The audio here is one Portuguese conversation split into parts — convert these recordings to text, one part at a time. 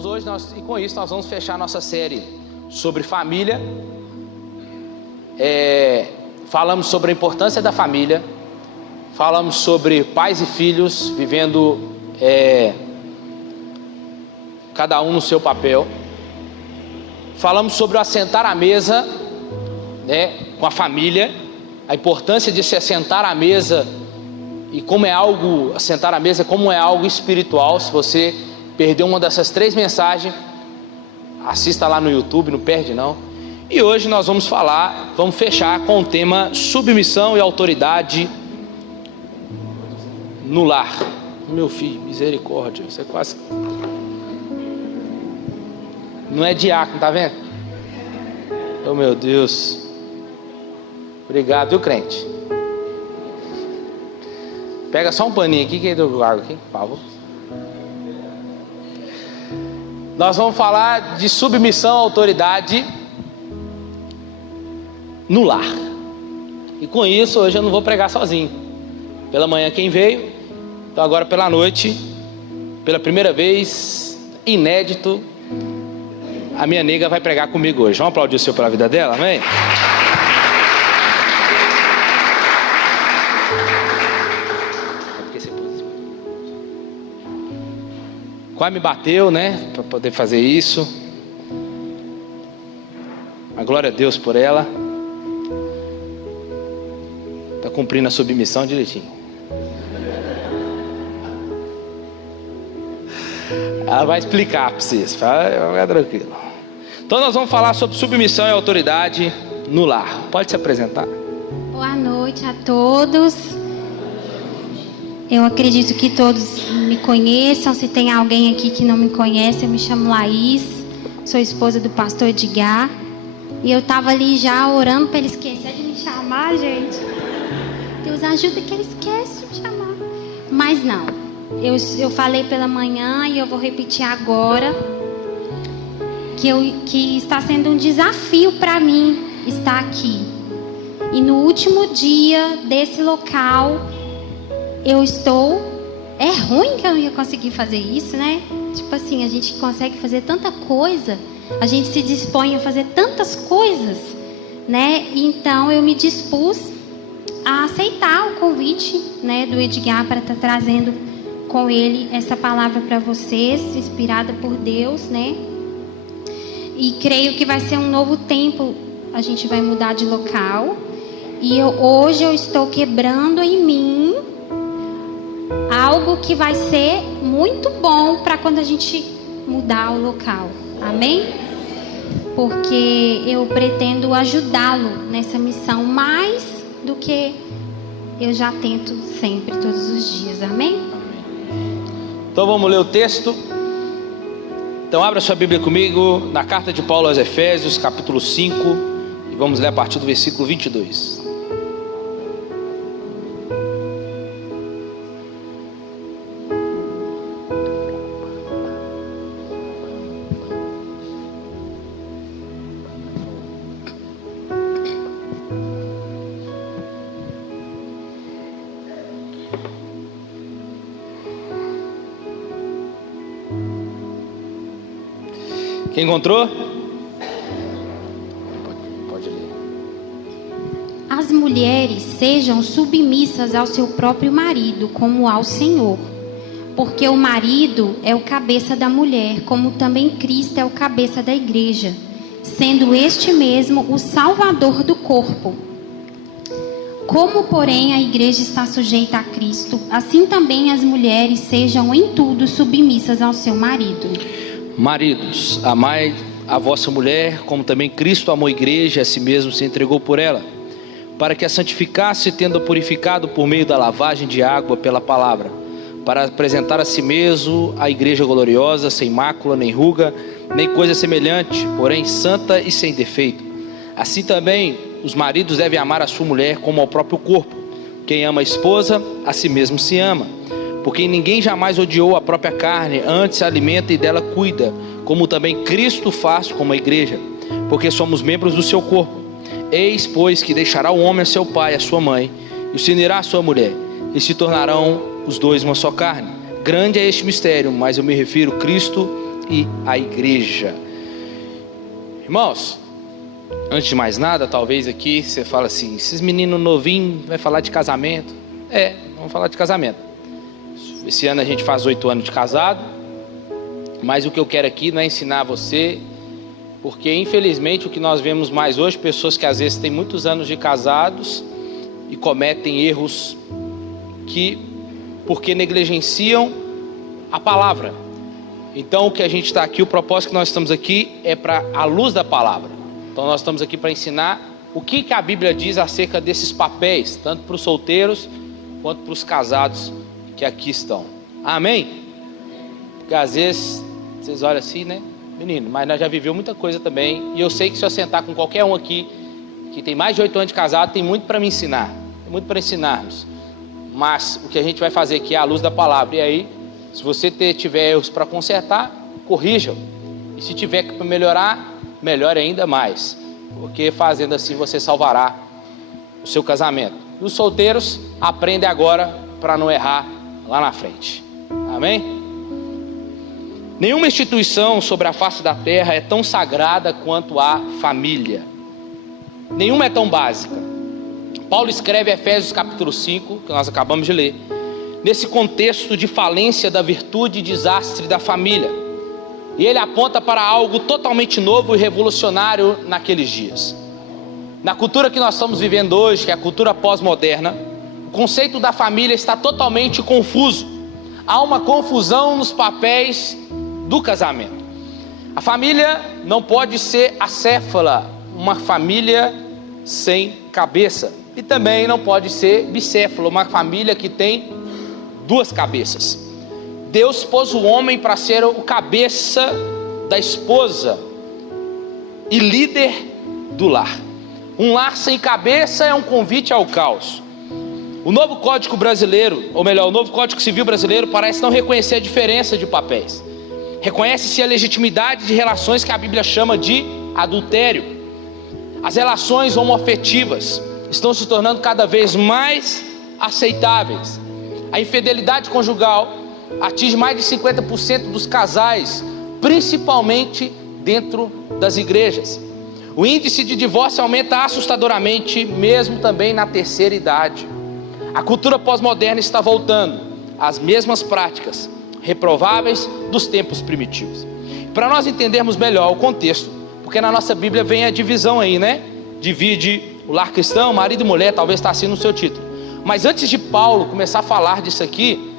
vamos hoje, e com isso nós vamos fechar nossa série sobre família. Falamos sobre a importância da família, falamos sobre pais e filhos vivendo cada um no seu papel. Falamos sobre o assentar à mesa, com a família, a importância de se assentar à mesa e como é algo, assentar à mesa como é algo espiritual. Se você perdeu uma dessas 3 mensagens, assista lá no YouTube, não perde não. E hoje nós vamos fechar com o tema submissão e autoridade no lar. Meu filho, misericórdia, você quase... Não é diácono, tá vendo? Oh meu Deus. Obrigado, viu, crente? Pega só um paninho aqui, que é do água aqui, por favor. Nós vamos falar de submissão à autoridade no lar. E com isso, hoje eu não vou pregar sozinho. Pela manhã quem veio, então agora pela noite, pela primeira vez, inédito, a minha nega vai pregar comigo hoje. Vamos aplaudir o Senhor pela vida dela, amém? Quase me bateu, para poder fazer isso. A glória a Deus por ela. Está cumprindo a submissão direitinho. Ela vai explicar para vocês. Fica tranquilo. Então nós vamos falar sobre submissão e autoridade no lar. Pode se apresentar. Boa noite a todos. Eu acredito que todos me conheçam. Se tem alguém aqui que não me conhece, eu me chamo Laís, sou esposa do pastor Edgar. E eu estava ali já orando para ele esquecer de me chamar, gente. Deus ajuda que ele esquece de me chamar. Mas não, eu falei pela manhã e eu vou repetir agora, que está sendo um desafio para mim estar aqui. E no último dia desse local, eu estou... É ruim que eu não ia conseguir fazer isso, né? Tipo assim, a gente consegue fazer tanta coisa, a gente se dispõe a fazer tantas coisas, né? Então eu me dispus a aceitar o convite, né, do Edgar para estar trazendo com ele essa palavra para vocês, inspirada por Deus, né? E creio que vai ser um novo tempo. A gente vai mudar de local. E hoje eu estou quebrando em mim algo que vai ser muito bom para quando a gente mudar o local. Amém? Porque eu pretendo ajudá-lo nessa missão mais do que eu já tento sempre, todos os dias. Amém? Então vamos ler o texto. Então abra sua Bíblia comigo na carta de Paulo aos Efésios, capítulo 5, e vamos ler a partir do versículo 22. Quem encontrou? Pode ler. As mulheres sejam submissas ao seu próprio marido, como ao Senhor. Porque o marido é o cabeça da mulher, como também Cristo é o cabeça da igreja, sendo este mesmo o salvador do corpo. Como, porém, a igreja está sujeita a Cristo, assim também as mulheres sejam em tudo submissas ao seu marido. Maridos, amai a vossa mulher, como também Cristo amou a igreja e a si mesmo se entregou por ela, para que a santificasse, tendo-a purificado por meio da lavagem de água pela palavra, para apresentar a si mesmo a igreja gloriosa, sem mácula, nem ruga, nem coisa semelhante, porém santa e sem defeito. Assim também os maridos devem amar a sua mulher como ao próprio corpo. Quem ama a esposa, a si mesmo se ama. Porque ninguém jamais odiou a própria carne, antes a alimenta e dela cuida, como também Cristo faz com a igreja, porque somos membros do seu corpo. Eis, pois, que deixará o homem a seu pai e a sua mãe, e se unirá à sua mulher, e se tornarão os dois uma só carne. Grande é este mistério, mas eu me refiro Cristo e a igreja. Irmãos, antes de mais nada, talvez aqui você fala assim: esses meninos novinhos vai falar de casamento. Vamos falar de casamento. Esse ano a gente faz 8 anos de casado, mas o que eu quero aqui não é ensinar você, porque infelizmente o que nós vemos mais hoje, pessoas que às vezes têm muitos anos de casados e cometem erros porque negligenciam a palavra. Então o que a gente está aqui, o propósito que nós estamos aqui é para a luz da palavra. Então nós estamos aqui para ensinar o que a Bíblia diz acerca desses papéis, tanto para os solteiros quanto para os casados que aqui estão. Amém? Porque às vezes vocês olham assim, né? Menino, mas nós já vivemos muita coisa também. E eu sei que se eu sentar com qualquer um aqui que tem mais de 8 anos de casado, tem muito para me ensinar, tem muito para ensinarmos. Mas o que a gente vai fazer aqui é a luz da palavra. E aí, se você tiver erros para consertar, corrijam. E se tiver que melhorar, melhore ainda mais, porque fazendo assim você salvará o seu casamento. E os solteiros, aprendem agora para não errar lá na frente. Amém? Nenhuma instituição sobre a face da terra é tão sagrada quanto a família. Nenhuma é tão básica. Paulo escreve Efésios capítulo 5, que nós acabamos de ler, nesse contexto de falência da virtude e desastre da família. E ele aponta para algo totalmente novo e revolucionário naqueles dias. Na cultura que nós estamos vivendo hoje, que é a cultura pós-moderna, o conceito da família está totalmente confuso. Há uma confusão nos papéis do casamento. A família não pode ser acéfala, uma família sem cabeça. E também não pode ser bicéfala, uma família que tem 2 cabeças. Deus pôs o homem para ser o cabeça da esposa e líder do lar. Um lar sem cabeça é um convite ao caos. O novo Código Brasileiro, ou melhor, o novo Código Civil Brasileiro parece não reconhecer a diferença de papéis. Reconhece-se a legitimidade de relações que a Bíblia chama de adultério. As relações homoafetivas estão se tornando cada vez mais aceitáveis. A infidelidade conjugal atinge mais de 50% dos casais, principalmente dentro das igrejas. O índice de divórcio aumenta assustadoramente, mesmo também na terceira idade. A cultura pós-moderna está voltando às mesmas práticas reprováveis dos tempos primitivos. Para nós entendermos melhor o contexto, porque na nossa Bíblia vem a divisão aí, né? Divide o lar cristão, marido e mulher, talvez está assim no seu título. Mas antes de Paulo começar a falar disso aqui,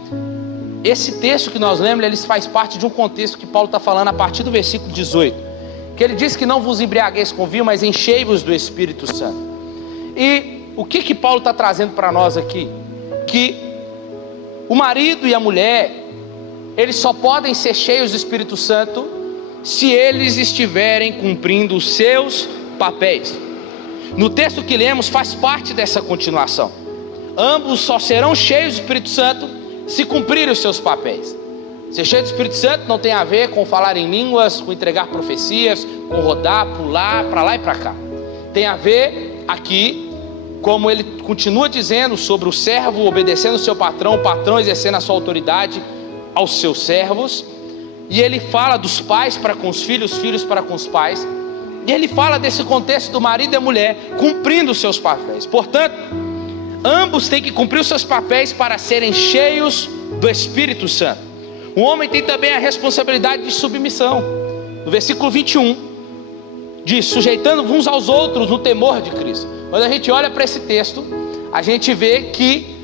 esse texto que nós lemos, ele faz parte de um contexto que Paulo está falando a partir do versículo 18, que ele diz que não vos embriagueis com vinho, mas enchei-vos do Espírito Santo. E o que Paulo está trazendo para nós aqui? Que o marido e a mulher, eles só podem ser cheios do Espírito Santo se eles estiverem cumprindo os seus papéis. No texto que lemos faz parte dessa continuação. Ambos só serão cheios do Espírito Santo se cumprirem os seus papéis. Ser cheio do Espírito Santo não tem a ver com falar em línguas, com entregar profecias, com rodar, pular, para lá e para cá. Tem a ver aqui, como ele continua dizendo, sobre o servo obedecendo o seu patrão, o patrão exercendo a sua autoridade aos seus servos. E ele fala dos pais para com os filhos para com os pais. E ele fala desse contexto do marido e da mulher cumprindo os seus papéis. Portanto, ambos têm que cumprir os seus papéis para serem cheios do Espírito Santo. O homem tem também a responsabilidade de submissão. No versículo 21, diz: sujeitando uns aos outros no temor de Cristo. Quando a gente olha para esse texto, a gente vê que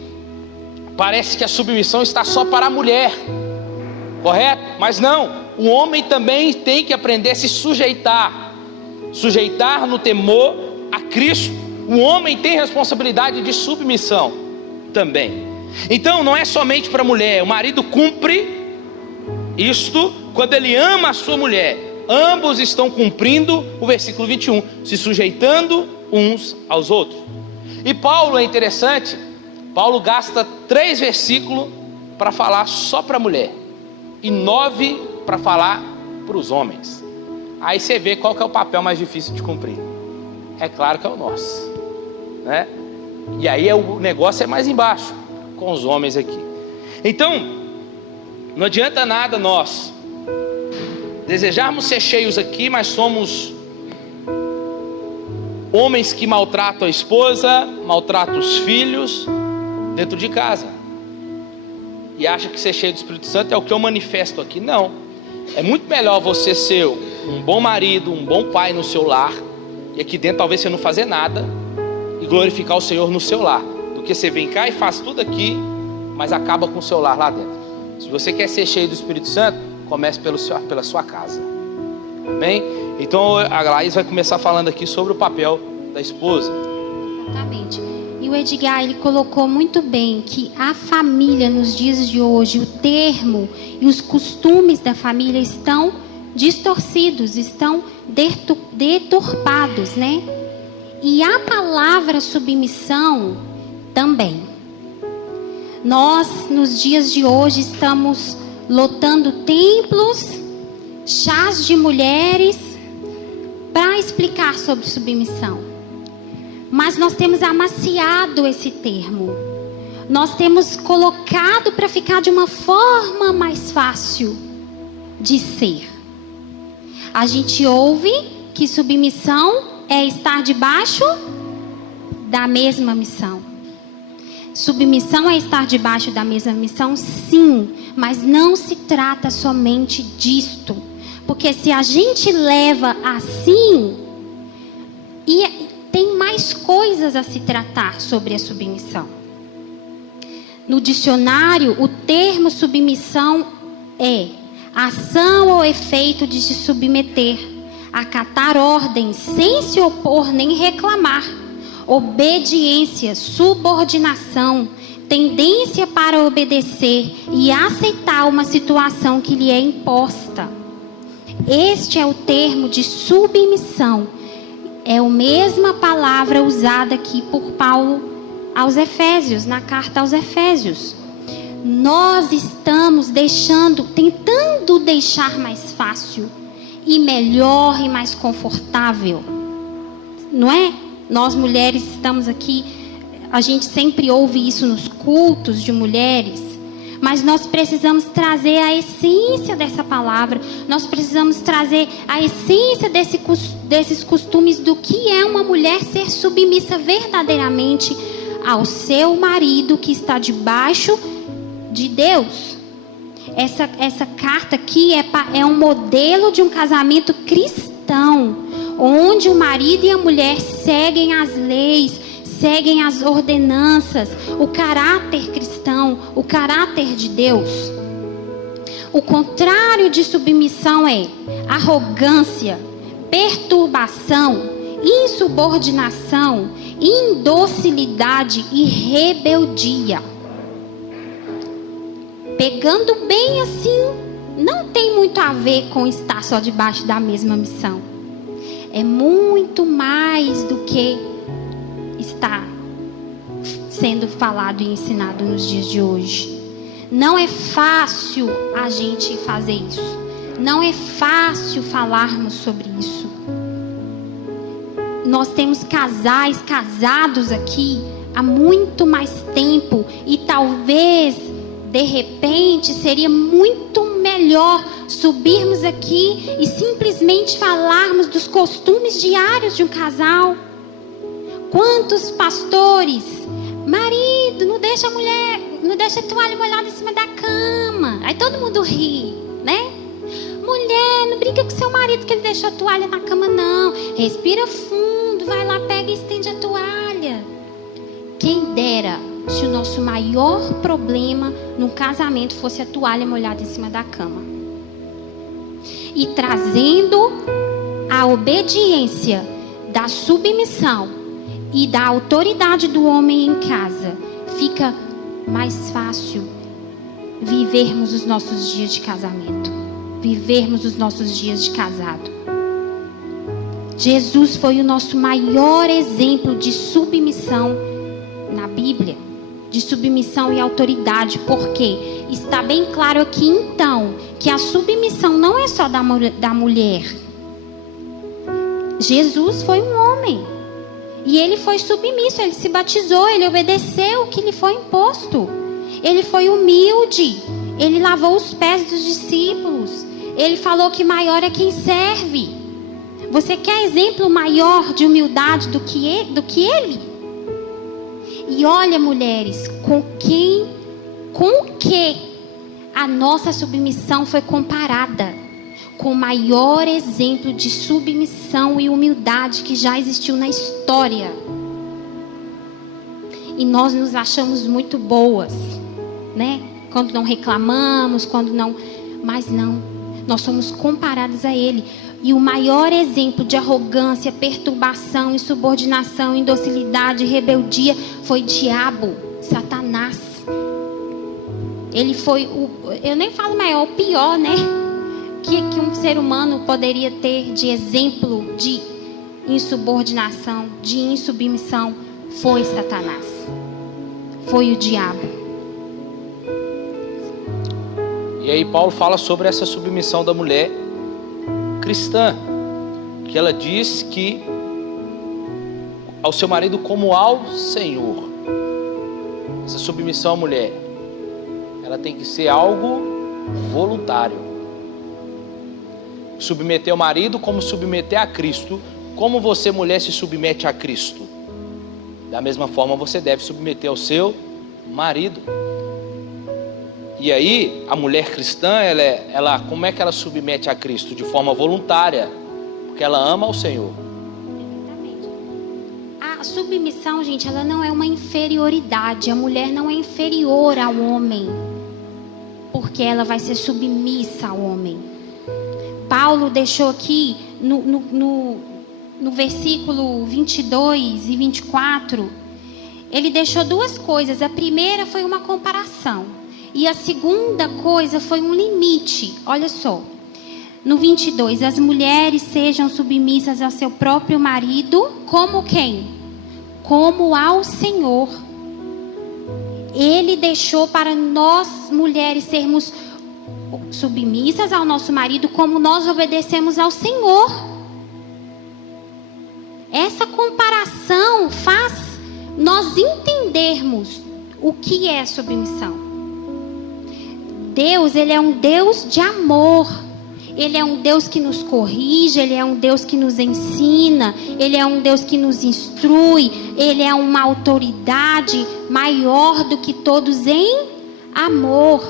parece que a submissão está só para a mulher, correto? Mas não, o homem também tem que aprender a se sujeitar no temor a Cristo. O homem tem responsabilidade de submissão também. Então não é somente para a mulher, o marido cumpre isto quando ele ama a sua mulher. Ambos estão cumprindo o versículo 21, se sujeitando uns aos outros. E Paulo é interessante, Paulo gasta 3 versículos para falar só para a mulher e 9 para falar para os homens. Aí você vê qual que é o papel mais difícil de cumprir. É claro que é o nosso, né? E aí o negócio é mais embaixo, com os homens aqui. Então, não adianta nada nós desejarmos ser cheios aqui, mas somos homens que maltratam a esposa, maltratam os filhos dentro de casa, e acha que ser cheio do Espírito Santo é o que eu manifesto aqui. Não, é muito melhor você ser um bom marido, um bom pai no seu lar, e aqui dentro talvez você não fazer nada, e glorificar o Senhor no seu lar, do que você vem cá e faz tudo aqui, mas acaba com o seu lar lá dentro. Se você quer ser cheio do Espírito Santo, comece pela sua casa. Amém? Então a Laís vai começar falando aqui sobre o papel da esposa. Exatamente. E o Edgar, ele colocou muito bem que a família nos dias de hoje, o termo e os costumes da família estão distorcidos, estão deturpados, né? E a palavra submissão também. Nós, nos dias de hoje, estamos lotando templos, chás de mulheres, para explicar sobre submissão. Mas nós temos amaciado esse termo. Nós temos colocado para ficar de uma forma mais fácil de ser. A gente ouve que submissão é estar debaixo da mesma missão. Submissão é estar debaixo da mesma missão, sim, mas não se trata somente disto. Porque se a gente leva assim, e tem mais coisas a se tratar sobre a submissão. No dicionário, o termo submissão é ação ou efeito de se submeter, acatar ordens sem se opor nem reclamar, obediência, subordinação, tendência para obedecer e aceitar uma situação que lhe é imposta. Este é o termo de submissão. É a mesma palavra usada aqui por Paulo aos Efésios, na carta aos Efésios. Nós estamos tentando deixar mais fácil e melhor e mais confortável, não é? Nós mulheres estamos aqui, a gente sempre ouve isso nos cultos de mulheres, mas nós precisamos trazer a essência dessa palavra, nós precisamos trazer a essência desses costumes do que é uma mulher ser submissa verdadeiramente ao seu marido que está debaixo de Deus. Essa carta aqui é um modelo de um casamento cristão, onde o marido e a mulher seguem as leis, seguem as ordenanças, o caráter cristão, o caráter de Deus. O contrário de submissão é arrogância, perturbação, insubordinação, indocilidade e rebeldia. Pegando bem assim, não tem muito a ver com estar só debaixo da mesma missão. É muito mais do que está sendo falado e ensinado nos dias de hoje. Não é fácil a gente fazer isso. Não é fácil falarmos sobre isso. Nós temos casais casados aqui há muito mais tempo e talvez, de repente, seria muito melhor subirmos aqui e simplesmente falarmos dos costumes diários de um casal. Quantos pastores, marido, não deixa a toalha molhada em cima da cama. Aí todo mundo ri, né? Mulher, não brinca com seu marido que ele deixou a toalha na cama, não. Respira fundo, vai lá, pega e estende a toalha. Quem dera se o nosso maior problema num casamento fosse a toalha molhada em cima da cama. E trazendo a obediência da submissão e da autoridade do homem em casa, fica mais fácil vivermos os nossos dias de casamento, vivermos os nossos dias de casado. Jesus foi o nosso maior exemplo de submissão na Bíblia, de submissão e autoridade, porque está bem claro aqui então que a submissão não é só da mulher. Jesus foi um homem e ele foi submisso, ele se batizou, ele obedeceu o que lhe foi imposto, ele foi humilde, ele lavou os pés dos discípulos, Ele falou que maior é quem serve. Você quer exemplo maior de humildade do que ele? E olha, mulheres, com que a nossa submissão foi comparada? Com o maior exemplo de submissão e humildade que já existiu na história. E nós nos achamos muito boas, né? Quando não reclamamos, mas não. Nós somos comparados a ele. E o maior exemplo de arrogância, perturbação, insubordinação, indocilidade, rebeldia foi o diabo, Satanás. Ele foi eu nem falo maior, o pior, né? Que um ser humano poderia ter de exemplo de insubordinação, de insubmissão, foi Satanás. Foi o diabo. E aí Paulo fala sobre essa submissão da mulher cristã, que ela diz que ao seu marido como ao Senhor. Essa submissão à mulher, ela tem que ser algo voluntário. Submeter o marido como submeter a Cristo. Como você, mulher, se submete a Cristo? Da mesma forma você deve submeter ao seu marido. E aí, a mulher cristã, ela como é que ela submete a Cristo? De forma voluntária, porque ela ama ao Senhor. Exatamente. A submissão, gente, ela não é uma inferioridade. A mulher não é inferior ao homem, porque ela vai ser submissa ao homem. Paulo deixou aqui no versículo 22 e 24, ele deixou duas coisas. A primeira foi uma comparação. E a segunda coisa foi um limite. Olha só. No 22, as mulheres sejam submissas ao seu próprio marido, como quem? Como ao Senhor. Ele deixou para nós mulheres sermos submissas ao nosso marido, como nós obedecemos ao Senhor. Essa comparação faz nós entendermos o que é submissão. Deus, ele é um Deus de amor. Ele é um Deus que nos corrige, ele é um Deus que nos ensina, ele é um Deus que nos instrui, ele é uma autoridade maior do que todos em amor.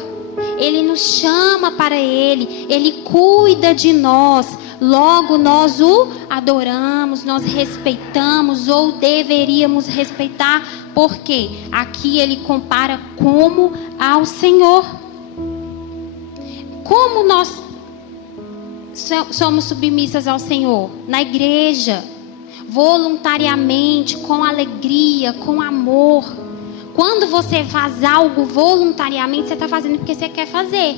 Ele nos chama para ele cuida de nós. Logo nós o adoramos, nós respeitamos ou deveríamos respeitar, porque aqui ele compara como ao Senhor. Como nós somos submissas ao Senhor? Na igreja, voluntariamente, com alegria, com amor. Quando você faz algo voluntariamente, você está fazendo porque você quer fazer.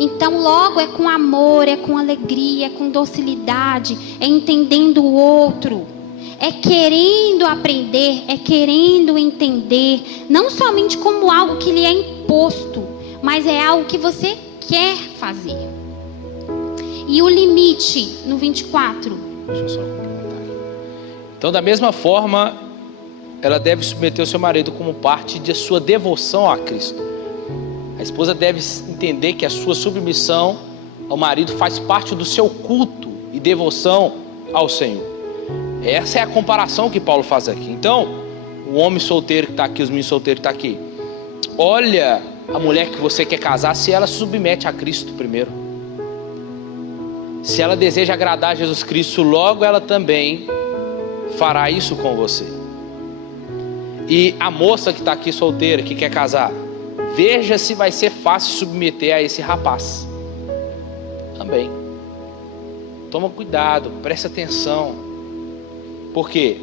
Então logo é com amor, é com alegria, é com docilidade, é entendendo o outro, é querendo aprender, é querendo entender, não somente como algo que lhe é imposto, mas é algo que você quer fazer. E o limite no 24. Deixa eu só complementar aqui. Então, da mesma forma, ela deve submeter o seu marido como parte de sua devoção a Cristo. A esposa deve entender que a sua submissão ao marido faz parte do seu culto e devoção ao Senhor. Essa é a comparação que Paulo faz aqui. Então, o homem solteiro que está aqui, os meninos solteiros que estão aqui, olha a mulher que você quer casar, se ela se submete a Cristo primeiro. Se ela deseja agradar a Jesus Cristo, logo ela também fará isso com você. E a moça que está aqui solteira, que quer casar, veja se vai ser fácil submeter a esse rapaz. Também. Toma cuidado, preste atenção. Por quê?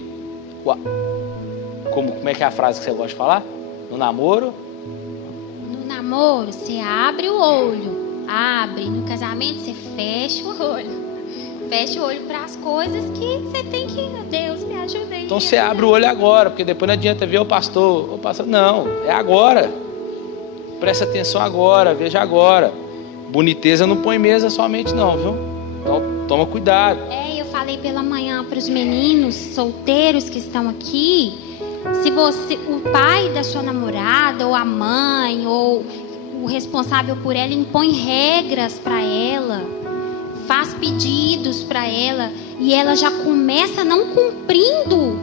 Como é que é a frase que você gosta de falar? No namoro? No namoro, você abre o olho. Abre. No casamento, você fecha o olho. Fecha o olho para as coisas que você tem que... Deus me ajuda aí. Então você abre o olho agora, porque depois não adianta ver o pastor. Não, é agora. Presta atenção agora, veja agora. Boniteza não põe mesa somente não, viu? Então toma cuidado. Eu falei pela manhã para os meninos solteiros que estão aqui. Se você, o pai da sua namorada, ou a mãe, ou o o responsável por ela impõe regras para ela, faz pedidos para ela, e ela já começa não cumprindo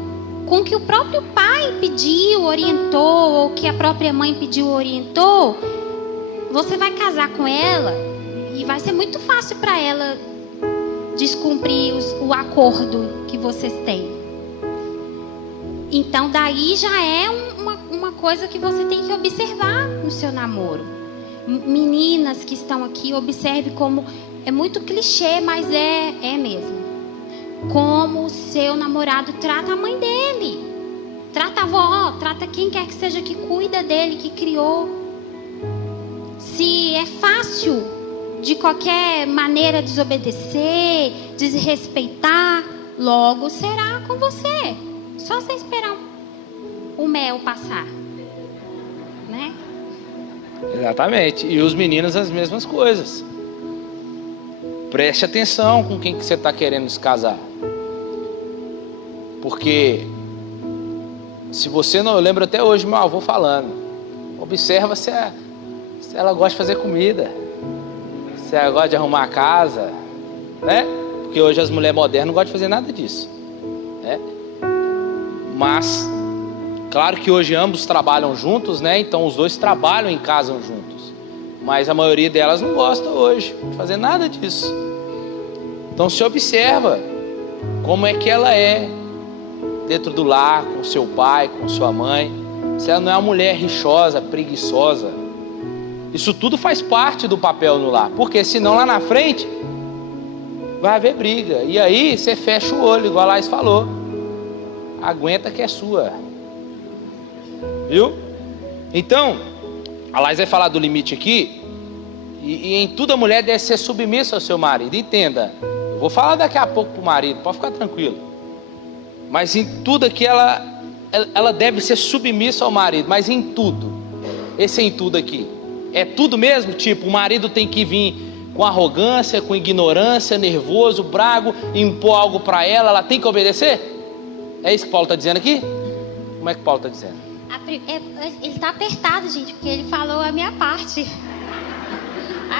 com o que o próprio pai pediu, orientou, ou que a própria mãe pediu, orientou, você vai casar com ela e vai ser muito fácil para ela descumprir o acordo que vocês têm. Então daí já é uma coisa que você tem que observar no seu namoro. Meninas que estão aqui, observe como é muito clichê, mas é mesmo. Como o seu namorado trata a mãe dele, trata a avó, trata quem quer que seja que cuida dele, que criou. Se é fácil de qualquer maneira desobedecer, desrespeitar, logo será com você. Só você esperar o mel passar, né? Exatamente. E os meninos as mesmas coisas. Preste atenção com quem que você está querendo se casar. Porque se você não... Eu lembro até hoje meu avô falando. Observa se ela gosta de fazer comida. Se ela gosta de arrumar a casa. Né? Porque hoje as mulheres modernas não gostam de fazer nada disso. Né? Mas, claro que hoje ambos trabalham juntos, né? Então os dois trabalham em casa juntos. Mas a maioria delas não gosta hoje de fazer nada disso. Então se observa como é que ela é dentro do lar, com seu pai, com sua mãe. Se ela não é uma mulher rixosa, preguiçosa. Isso tudo faz parte do papel no lar. Porque senão lá na frente vai haver briga. E aí você fecha o olho, igual a Laís falou. Aguenta que é sua. Viu? Então, a Laís vai falar do limite aqui. E em tudo a mulher deve ser submissa ao seu marido. Entenda. Eu vou falar daqui a pouco pro marido. Pode ficar tranquilo. Mas em tudo aqui ela deve ser submissa ao marido. Mas em tudo. Esse em tudo aqui. É tudo mesmo? Tipo, o marido tem que vir com arrogância, com ignorância, nervoso, bravo, impor algo para ela. Ela tem que obedecer? É isso que Paulo está dizendo aqui? Como é que Paulo está dizendo? Ele está apertado, gente, porque ele falou a minha parte.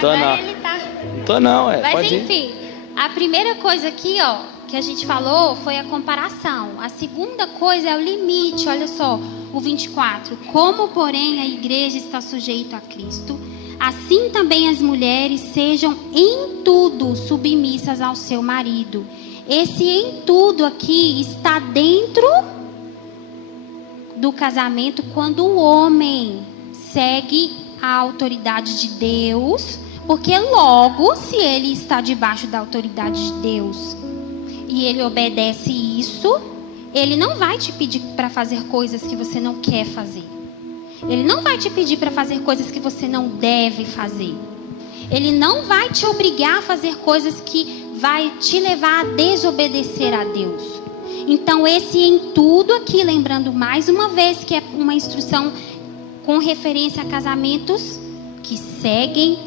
Tô Agora não. ele tá. Não tô não, Mas pode enfim, a primeira coisa aqui, ó, que a gente falou foi a comparação. A segunda coisa é o limite, olha só, o 24. Como, porém, a igreja está sujeita a Cristo, assim também as mulheres sejam em tudo submissas ao seu marido. Esse em tudo aqui está dentro do casamento quando o homem segue a autoridade de Deus, porque logo, se ele está debaixo da autoridade de Deus e ele obedece isso, ele não vai te pedir para fazer coisas que você não quer fazer. Ele não vai te pedir para fazer coisas que você não deve fazer. Ele não vai te obrigar a fazer coisas que vai te levar a desobedecer a Deus. Então esse em tudo aqui, lembrando mais uma vez que é uma instrução com referência a casamentos que seguem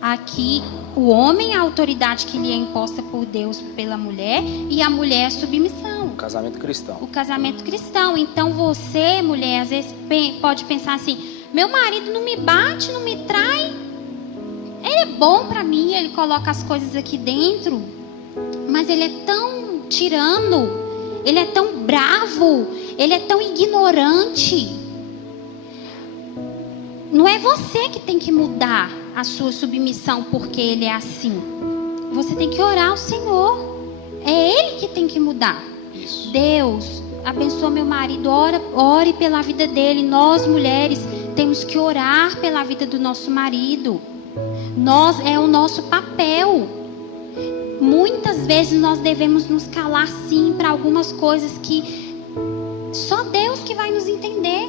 aqui o homem, a autoridade que lhe é imposta por Deus pela mulher, e a mulher a submissão. O casamento cristão. O casamento cristão. Então você, mulher, às vezes pode pensar assim: meu marido não me bate, não me trai, ele é bom para mim, ele coloca as coisas aqui dentro, mas ele é tão tirano, ele é tão bravo, ele é tão ignorante. Não é você que tem que mudar a sua submissão porque ele é assim. Você tem que orar ao Senhor. É Ele que tem que mudar. Isso. Deus, abençoa meu marido, ore pela vida dele. Nós, mulheres, temos que orar pela vida do nosso marido. É o nosso papel. Muitas vezes nós devemos nos calar sim para algumas coisas que só Deus que vai nos entender.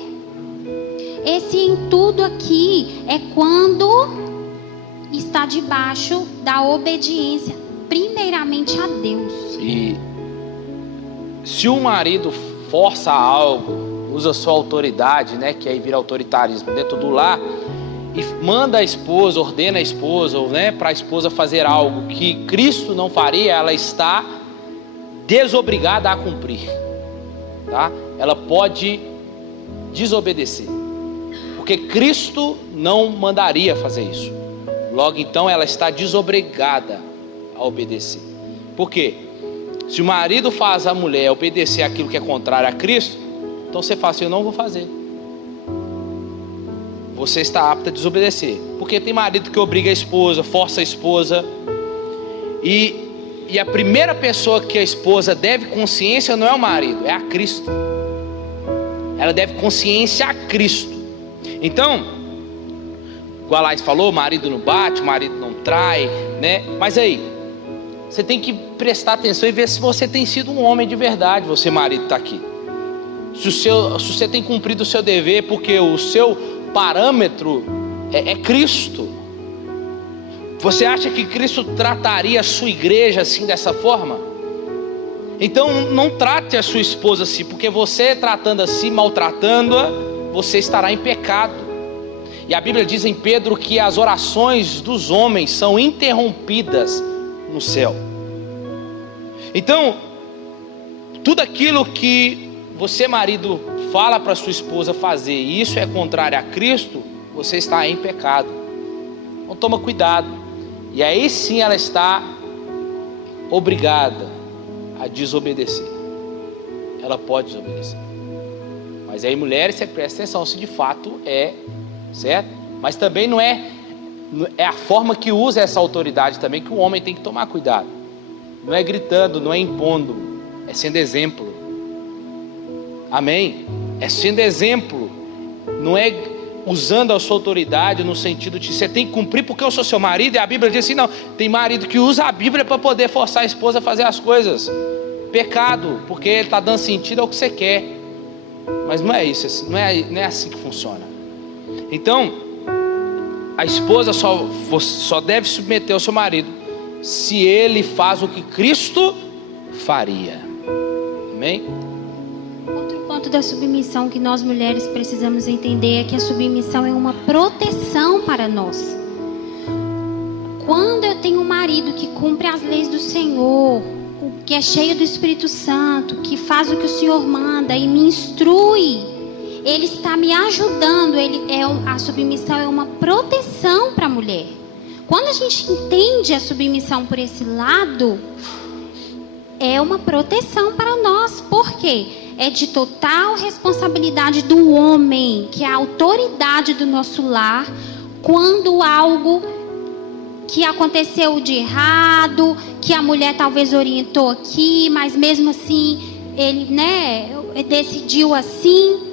Esse em tudo aqui é quando está debaixo da obediência, primeiramente a Deus. E se o marido força algo, usa sua autoridade, né, que aí vira autoritarismo dentro do lar, e manda a esposa, ordena a esposa, ou, né, para a esposa fazer algo que Cristo não faria, ela está desobrigada a cumprir, tá? Ela pode desobedecer. Porque Cristo não mandaria fazer isso. Logo então ela está desobrigada a obedecer. Por quê? Se o marido faz a mulher obedecer aquilo que é contrário a Cristo, então você fala assim: eu não vou fazer. Você está apta a desobedecer. Porque tem marido que obriga a esposa, força a esposa. E a primeira pessoa que a esposa deve consciência não é o marido, é a Cristo. Ela deve consciência a Cristo. Então, igual a Laís falou, o marido não bate, o marido não trai, né? Mas aí, você tem que prestar atenção e ver se você tem sido um homem de verdade. Você, marido, está aqui. Se você tem cumprido o seu dever, porque o seu parâmetro é Cristo. Você acha que Cristo trataria a sua igreja assim, dessa forma? Então não trate a sua esposa assim, porque você tratando assim, maltratando-a, você estará em pecado. E a Bíblia diz em Pedro que as orações dos homens são interrompidas no céu. Então, tudo aquilo que você, marido, fala para sua esposa fazer, e isso é contrário a Cristo, você está em pecado. Então toma cuidado. E aí sim ela está obrigada a desobedecer. Ela pode desobedecer. Mas aí, mulheres, você presta atenção se de fato é certo. Mas também não é a forma que usa essa autoridade também que o homem tem que tomar cuidado. Não é gritando, não é impondo, é sendo exemplo. Amém? É sendo exemplo. Não é usando a sua autoridade no sentido de você tem que cumprir porque eu sou seu marido, e a Bíblia diz assim: não, tem marido que usa a Bíblia para poder forçar a esposa a fazer as coisas. Pecado, porque ele está dando sentido ao que você quer. Mas não é isso, não é assim que funciona. Então, a esposa só deve submeter ao seu marido se ele faz o que Cristo faria. Amém? Outro ponto da submissão que nós mulheres precisamos entender é que a submissão é uma proteção para nós. Quando eu tenho um marido que cumpre as leis do Senhor, que é cheio do Espírito Santo, que faz o que o Senhor manda e me instrui, ele está me ajudando. A submissão é uma proteção para a mulher. Quando a gente entende a submissão por esse lado, é uma proteção para nós. Por quê? É de total responsabilidade do homem, que é a autoridade do nosso lar, quando algo que aconteceu de errado, que a mulher talvez orientou aqui, mas mesmo assim ele, decidiu assim.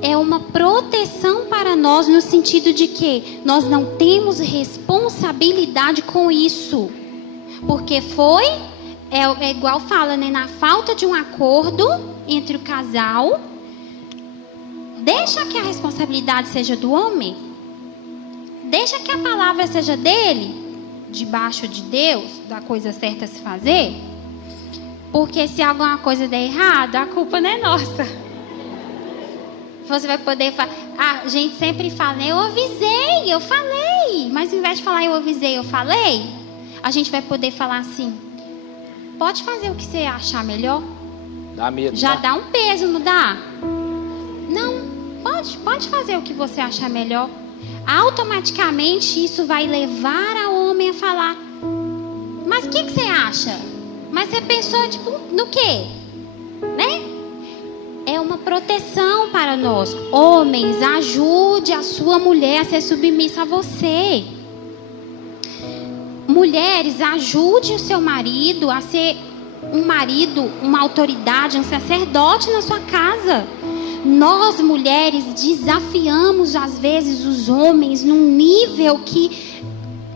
É uma proteção para nós no sentido de que nós não temos responsabilidade com isso, porque é igual fala, né? Na falta de um acordo entre o casal, deixa que a responsabilidade seja do homem, deixa que a palavra seja dele, debaixo de Deus, da coisa certa a se fazer, porque se alguma coisa der errado, a culpa não é nossa. Você vai poder falar, a gente sempre fala, eu avisei, eu falei, mas ao invés de falar eu avisei, eu falei, a gente vai poder falar assim: pode fazer o que você achar melhor. Dá medo. Já dá um peso, não dá? Não, pode fazer o que você achar melhor. Automaticamente isso vai levar ao homem a falar: mas o que você acha? Mas você pensou no quê? Né? É uma proteção para nós. Homens, ajude a sua mulher a ser submissa a você. Mulheres, ajude o seu marido a ser um marido, uma autoridade, um sacerdote na sua casa. Nós, mulheres, desafiamos às vezes os homens num nível que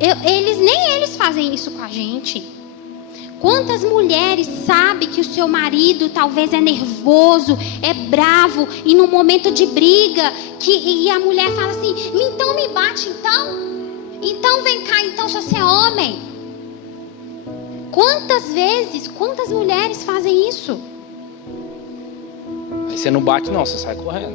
nem eles fazem isso com a gente. Quantas mulheres sabem que o seu marido talvez é nervoso, é bravo, e no momento de briga, e a mulher fala assim: então me bate então vem cá, então se você é homem. Quantas mulheres fazem isso? Aí você não bate não, você sai correndo.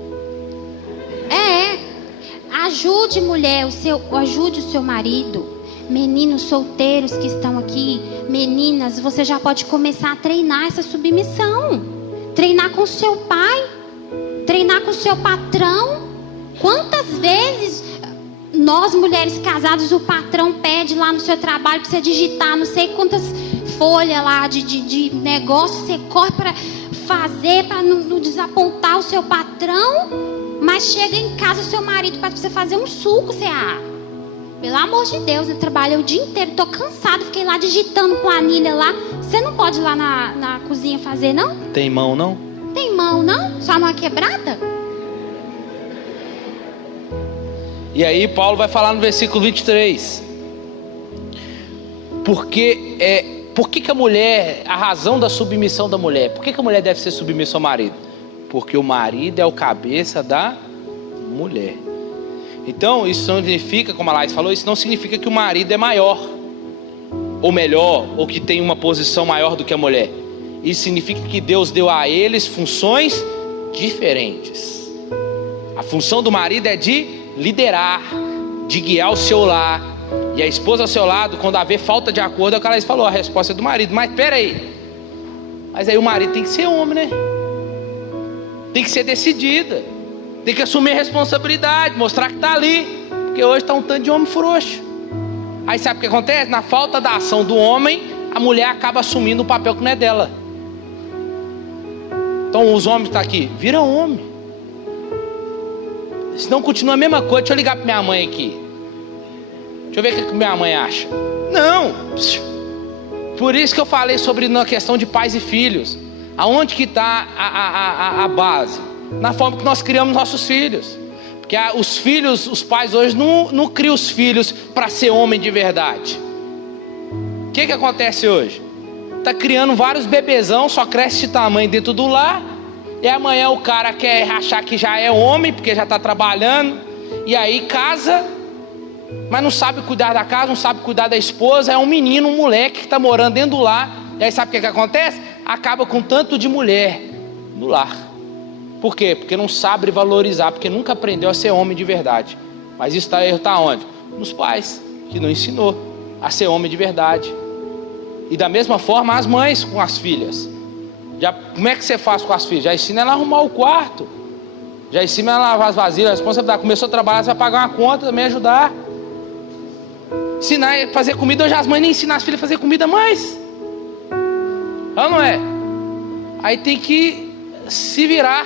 Ajude mulher, ajude o seu marido. Meninos solteiros que estão aqui, meninas, você já pode começar a treinar essa submissão. Treinar com o seu pai, treinar com o seu patrão. Quantas vezes nós, mulheres casadas, o patrão pede lá no seu trabalho para você digitar não sei quantas folhas lá de negócio, você corre para fazer, para não desapontar o seu patrão, mas chega em casa o seu marido para você fazer um suco, você, pelo amor de Deus, eu trabalhei o dia inteiro, tô cansado, fiquei lá digitando planilha lá. Você não pode ir lá na cozinha fazer, não? Tem mão, não? Tem mão, não? Sua mão é quebrada? E aí Paulo vai falar no versículo 23. Por que a mulher, a razão da submissão da mulher, por que a mulher deve ser submissa ao marido? Porque o marido é o cabeça da mulher. Então isso não significa, como a Laís falou, isso não significa que o marido é maior, ou melhor, ou que tem uma posição maior do que a mulher. Isso significa que Deus deu a eles funções diferentes. A função do marido é de liderar, de guiar o seu lar. E a esposa ao seu lado, quando haver falta de acordo, é o que ela falou, a resposta é do marido. Mas peraí, mas aí o marido tem que ser homem, né? Tem que ser decidida, tem que assumir a responsabilidade, mostrar que está ali. Porque hoje está um tanto de homem frouxo. Aí sabe o que acontece? Na falta da ação do homem, a mulher acaba assumindo um papel que não é dela. Então os homens estão aqui, vira homem. Senão continua a mesma coisa. Deixa eu ligar para minha mãe aqui. Deixa eu ver o que minha mãe acha. Não. Por isso que eu falei sobre a questão de pais e filhos. Aonde que está a base? Na forma que nós criamos nossos filhos. Porque os filhos, os pais hoje não criam os filhos para ser homem de verdade. O que acontece hoje? Está criando vários bebezão, só cresce de tamanho dentro do lar. E amanhã o cara quer achar que já é homem, porque já está trabalhando. E aí casa, mas não sabe cuidar da casa, não sabe cuidar da esposa. É um menino, um moleque que está morando dentro do lar. E aí sabe o que acontece? Acaba com tanto de mulher no lar. Por quê? Porque não sabe valorizar, porque nunca aprendeu a ser homem de verdade. Mas isso está onde? Nos pais, que não ensinou a ser homem de verdade. E da mesma forma as mães com as filhas. Como é que você faz com as filhas? Já ensina ela a arrumar o quarto, já ensina ela a lavar as vasilhas, a responsabilidade. Começou a trabalhar, você vai pagar uma conta também, ajudar. Ensinar a fazer comida. Hoje as mães nem ensinam as filhas a fazer comida mais. Não é? Aí tem que se virar.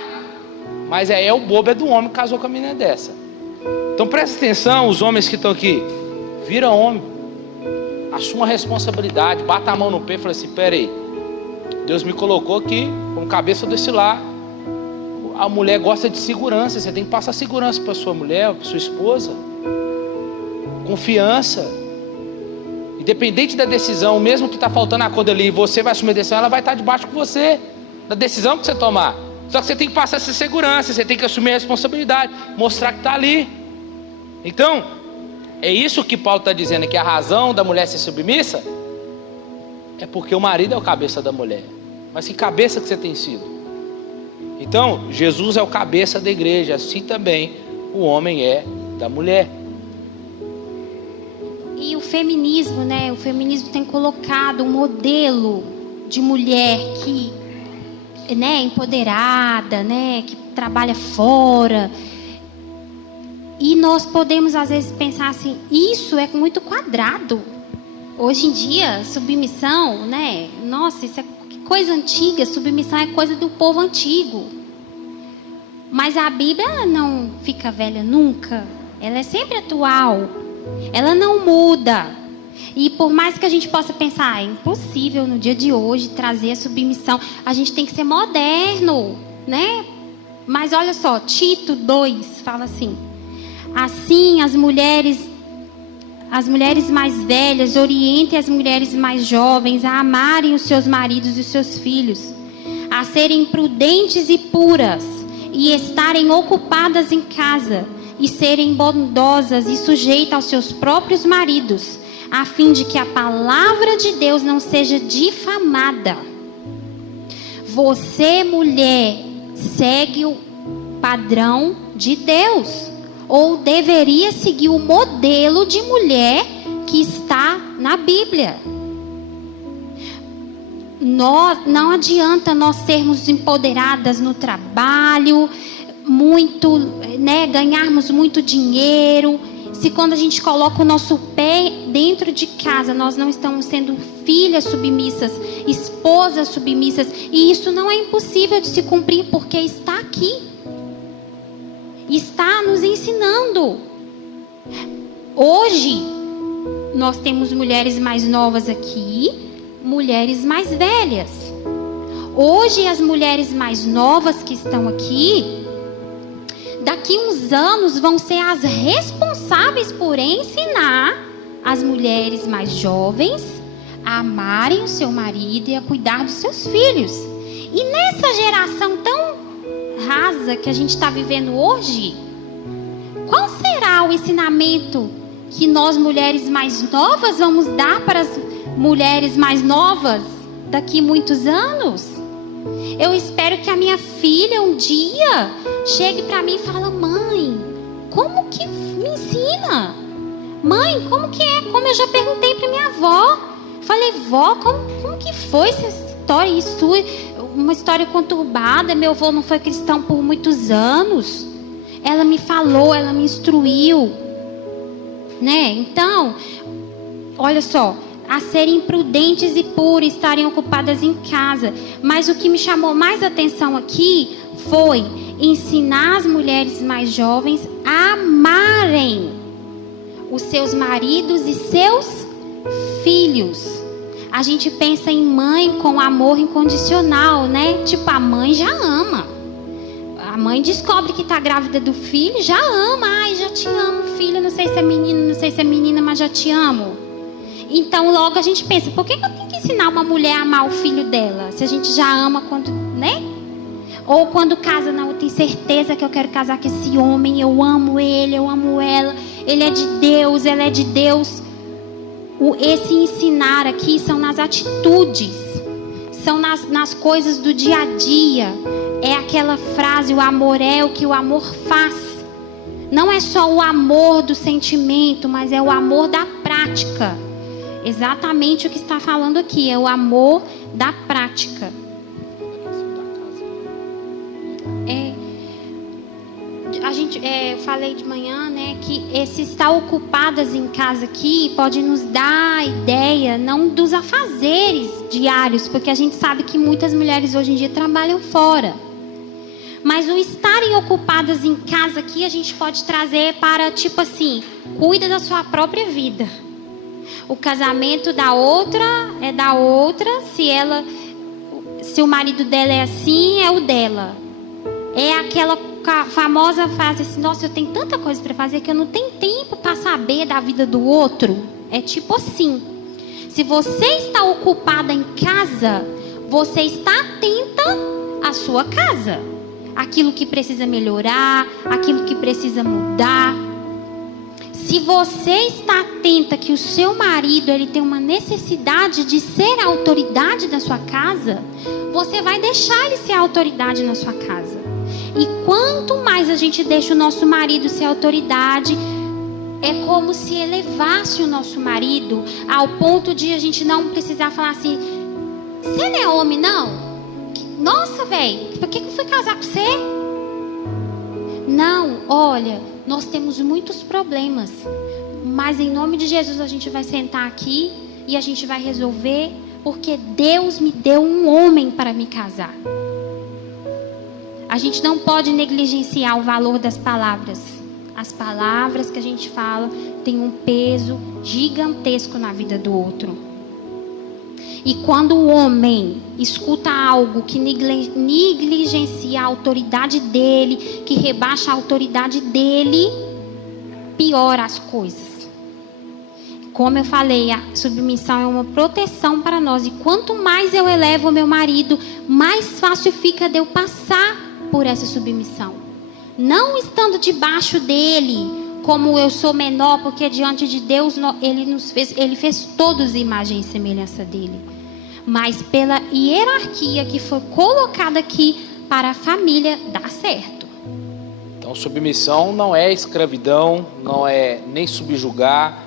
Mas aí o bobo é do homem que casou com a menina dessa. Então presta atenção, os homens que estão aqui. Vira homem, assuma a responsabilidade, bata a mão no pé e fala assim: pera aí, Deus me colocou aqui como cabeça desse lar. A mulher gosta de segurança, você tem que passar segurança para sua mulher, para sua esposa. Confiança. Independente da decisão, mesmo que está faltando a acordo ali, você vai assumir a decisão, ela vai estar debaixo com você, da decisão que você tomar. Só que você tem que passar essa segurança, você tem que assumir a responsabilidade, mostrar que está ali. Então, é isso que Paulo está dizendo, que a razão da mulher ser submissa é porque o marido é o cabeça da mulher. Mas que cabeça que você tem sido? Então, Jesus é o cabeça da igreja, assim também o homem é da mulher. E o feminismo, né? O feminismo tem colocado um modelo de mulher que, né, empoderada, né, que trabalha fora. E nós podemos às vezes pensar assim, isso é muito quadrado. Hoje em dia, submissão, né? Nossa, isso é coisa antiga, submissão é coisa do povo antigo. Mas a Bíblia não fica velha nunca. Ela é sempre atual. Ela não muda. E por mais que a gente possa pensar, é impossível no dia de hoje trazer a submissão. A gente tem que ser moderno, né? Mas olha só, Tito 2 fala assim: assim as mulheres mais velhas orientem as mulheres mais jovens a amarem os seus maridos e os seus filhos, a serem prudentes e puras, e estarem ocupadas em casa, e serem bondosas e sujeitas aos seus próprios maridos, a fim de que a palavra de Deus não seja difamada. Você, mulher, segue o padrão de Deus, ou deveria seguir o modelo de mulher que está na Bíblia. Não adianta nós sermos empoderadas no trabalho, muito, né, ganharmos muito dinheiro, se quando a gente coloca o nosso pé dentro de casa, nós não estamos sendo filhas submissas, esposas submissas, e isso não é impossível de se cumprir, porque está aqui, está nos ensinando. Hoje nós temos mulheres mais novas aqui, mulheres mais velhas. Hoje as mulheres mais novas que estão aqui, daqui uns anos vão ser as responsáveis por ensinar as mulheres mais jovens a amarem o seu marido e a cuidar dos seus filhos. E nessa geração tão rasa que a gente está vivendo hoje, qual será o ensinamento que nós mulheres mais novas vamos dar para as mulheres mais novas daqui muitos anos? Eu espero que a minha filha um dia chegue para mim e fale: mãe, como que me ensina? Mãe, como que é? Como eu já perguntei para minha avó. Falei: vó, como que foi essa história? Isso, uma história conturbada. Meu avô não foi cristão por muitos anos. Ela me falou, ela me instruiu, né? Então, olha só, a serem prudentes e puras, estarem ocupadas em casa. Mas o que me chamou mais atenção aqui foi ensinar as mulheres mais jovens a amarem os seus maridos e seus filhos. A gente pensa em mãe com amor incondicional, né? Tipo, a mãe já ama. A mãe descobre que está grávida do filho, já ama. Ai, já te amo, filho. Não sei se é menino, não sei se é menina, mas já te amo. Então logo a gente pensa: por que eu tenho que ensinar uma mulher a amar o filho dela? Se a gente já ama quando, né? Ou quando casa, não, eu tenho certeza que eu quero casar com esse homem. Eu amo ele, eu amo ela. Ele é de Deus, ela é de Deus. Esse ensinar aqui são nas atitudes, são nas coisas do dia a dia. É aquela frase: o amor é o que o amor faz. Não é só o amor do sentimento, mas é o amor da prática. Exatamente o que está falando aqui, é o amor da prática. Eu falei de manhã, né, que esse estar ocupadas em casa aqui pode nos dar a ideia, não dos afazeres diários, porque a gente sabe que muitas mulheres hoje em dia trabalham fora. Mas o estarem ocupadas em casa aqui, a gente pode trazer para, tipo assim, cuida da sua própria vida. O casamento da outra é da outra. Se o marido dela é assim, é o dela. É aquela famosa frase assim: nossa, eu tenho tanta coisa para fazer que eu não tenho tempo para saber da vida do outro. É tipo assim: se você está ocupada em casa, você está atenta à sua casa, aquilo que precisa melhorar, aquilo que precisa mudar. Se você está atenta que o seu marido ele tem uma necessidade de ser a autoridade da sua casa, você vai deixar ele ser a autoridade na sua casa. E quanto mais a gente deixa o nosso marido ser a autoridade, é como se elevasse o nosso marido ao ponto de a gente não precisar falar assim: você não é homem não? Nossa, velho, por que eu fui casar com você? Não, olha, nós temos muitos problemas, mas em nome de Jesus a gente vai sentar aqui e a gente vai resolver, porque Deus me deu um homem para me casar. A gente não pode negligenciar o valor das palavras. As palavras que a gente fala têm um peso gigantesco na vida do outro. E quando o homem escuta algo que negligencia a autoridade dele, que rebaixa a autoridade dele, piora as coisas. Como eu falei, a submissão é uma proteção para nós. E quanto mais eu elevo o meu marido, mais fácil fica de eu passar por essa submissão. Não estando debaixo dele, como eu sou menor, porque diante de Deus ele fez todos a imagem e semelhança dele. Mas pela hierarquia que foi colocada aqui para a família dar certo. Então submissão não é escravidão, não é nem subjugar.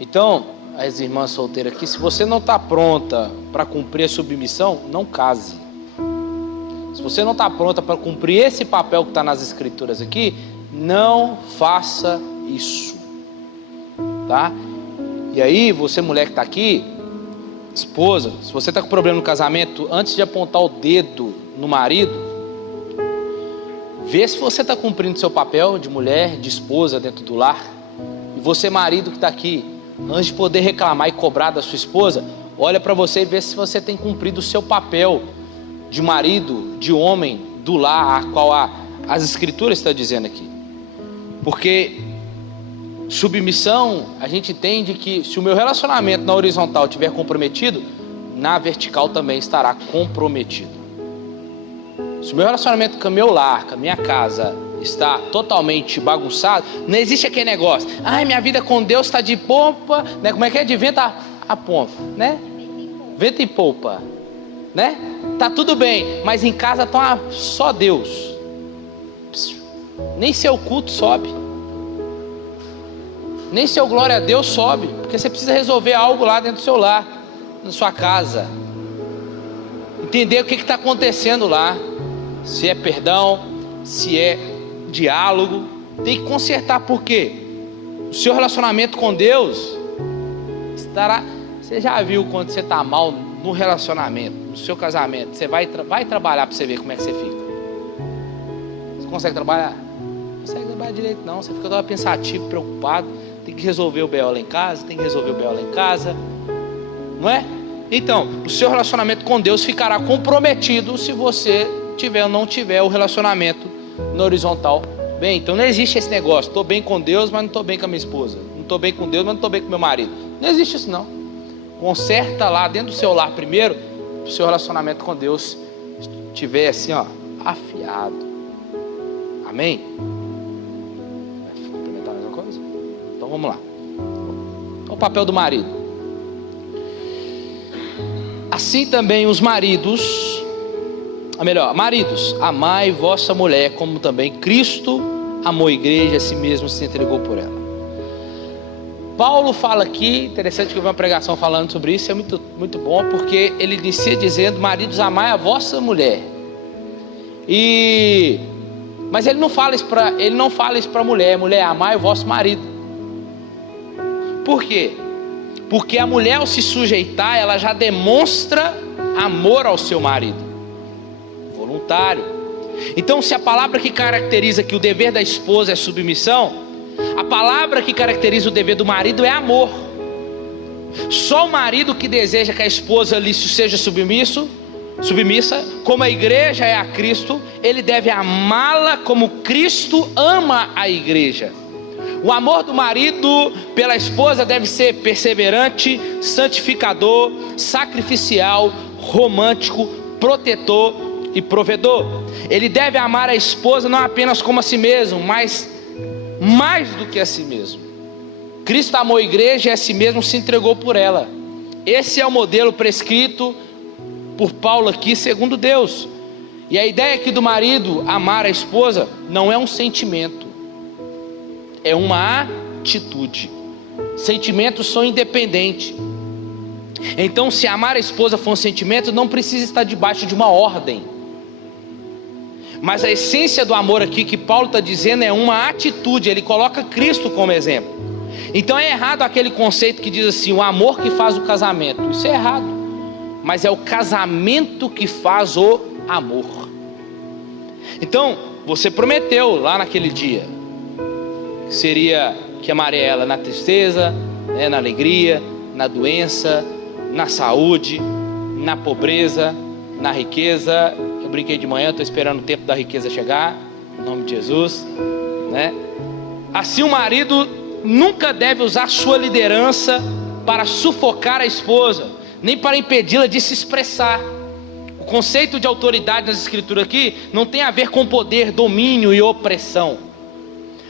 Então, as irmãs solteiras aqui, se você não está pronta para cumprir a submissão, não case. se você não está pronta para cumprir esse papel que está nas escrituras aqui, não faça isso, tá? E aí, você mulher que está aqui, esposa, se você está com problema no casamento, antes de apontar o dedo no marido, vê se você está cumprindo seu papel de mulher, de esposa dentro do lar. E você marido que está aqui, antes de poder reclamar e cobrar da sua esposa, olha para você e vê se você tem cumprido o seu papel de marido, de homem do lar, a qual as escrituras estão dizendo aqui. Porque submissão, a gente entende que se o meu relacionamento na horizontal estiver comprometido, na vertical também estará comprometido. Se o meu relacionamento com o meu lar, com a minha casa, está totalmente bagunçado, não existe aquele negócio, minha vida com Deus está de pompa, né? Como é que é? De vento a pompa, né? Vento e polpa, né? Tá tudo bem, mas em casa tá só Deus. Nem seu culto sobe, nem seu glória a Deus sobe, porque você precisa resolver algo lá dentro do seu lar, na sua casa, entender o que está acontecendo lá, se é perdão, se é diálogo, tem que consertar. Por quê? O seu relacionamento com Deus estará. Você já viu quando você está mal no relacionamento, no seu casamento, você vai trabalhar para você ver como é que você fica. Você consegue trabalhar? Não consegue trabalhar direito não, você fica todo pensativo, preocupado, tem que resolver o B.O. lá em casa, não é? Então, o seu relacionamento com Deus ficará comprometido se você tiver ou não tiver o relacionamento no horizontal bem. Então não existe esse negócio, estou bem com Deus, mas não estou bem com a minha esposa, não estou bem com Deus, mas não estou bem com meu marido. Não existe isso não. Conserta lá dentro do seu lar primeiro, o seu relacionamento com Deus estiver assim, afiado. Amém? Vai complementar mais uma coisa? Então vamos lá. O papel do marido. Assim também os maridos, maridos, amai vossa mulher, como também Cristo amou a igreja, a si mesmo se entregou por ela. Paulo fala aqui, interessante que eu vi uma pregação falando sobre isso, é muito, muito bom, porque ele inicia dizendo: maridos, amai a vossa mulher. Mas ele não fala isso para mulher, amai o vosso marido. Por quê? Porque a mulher, ao se sujeitar, ela já demonstra amor ao seu marido, voluntário. Então, se a palavra que caracteriza que o dever da esposa é submissão, a palavra que caracteriza o dever do marido é amor. Só o marido que deseja que a esposa lhe seja submissa, como a igreja é a Cristo, ele deve amá-la como Cristo ama a igreja. O amor do marido pela esposa deve ser perseverante, santificador, sacrificial, romântico, protetor e provedor. Ele deve amar a esposa não apenas como a si mesmo, mas mais do que a si mesmo. Cristo amou a igreja e a si mesmo se entregou por ela. Esse é o modelo prescrito por Paulo aqui, segundo Deus. E a ideia aqui do marido amar a esposa não é um sentimento, é uma atitude. Sentimentos são independentes. Então, se amar a esposa for um sentimento, não precisa estar debaixo de uma ordem. Mas a essência do amor aqui que Paulo está dizendo é uma atitude. Ele coloca Cristo como exemplo. Então é errado aquele conceito que diz assim: o amor que faz o casamento. Isso é errado. Mas é o casamento que faz o amor. Então, você prometeu lá naquele dia que amaria ela na tristeza, na alegria, na doença, na saúde, na pobreza, na riqueza. Eu brinquei de manhã, estou esperando o tempo da riqueza chegar, em nome de Jesus, né? Assim, o marido nunca deve usar sua liderança para sufocar a esposa, nem para impedi-la de se expressar. O conceito de autoridade nas escrituras aqui não tem a ver com poder, domínio e opressão.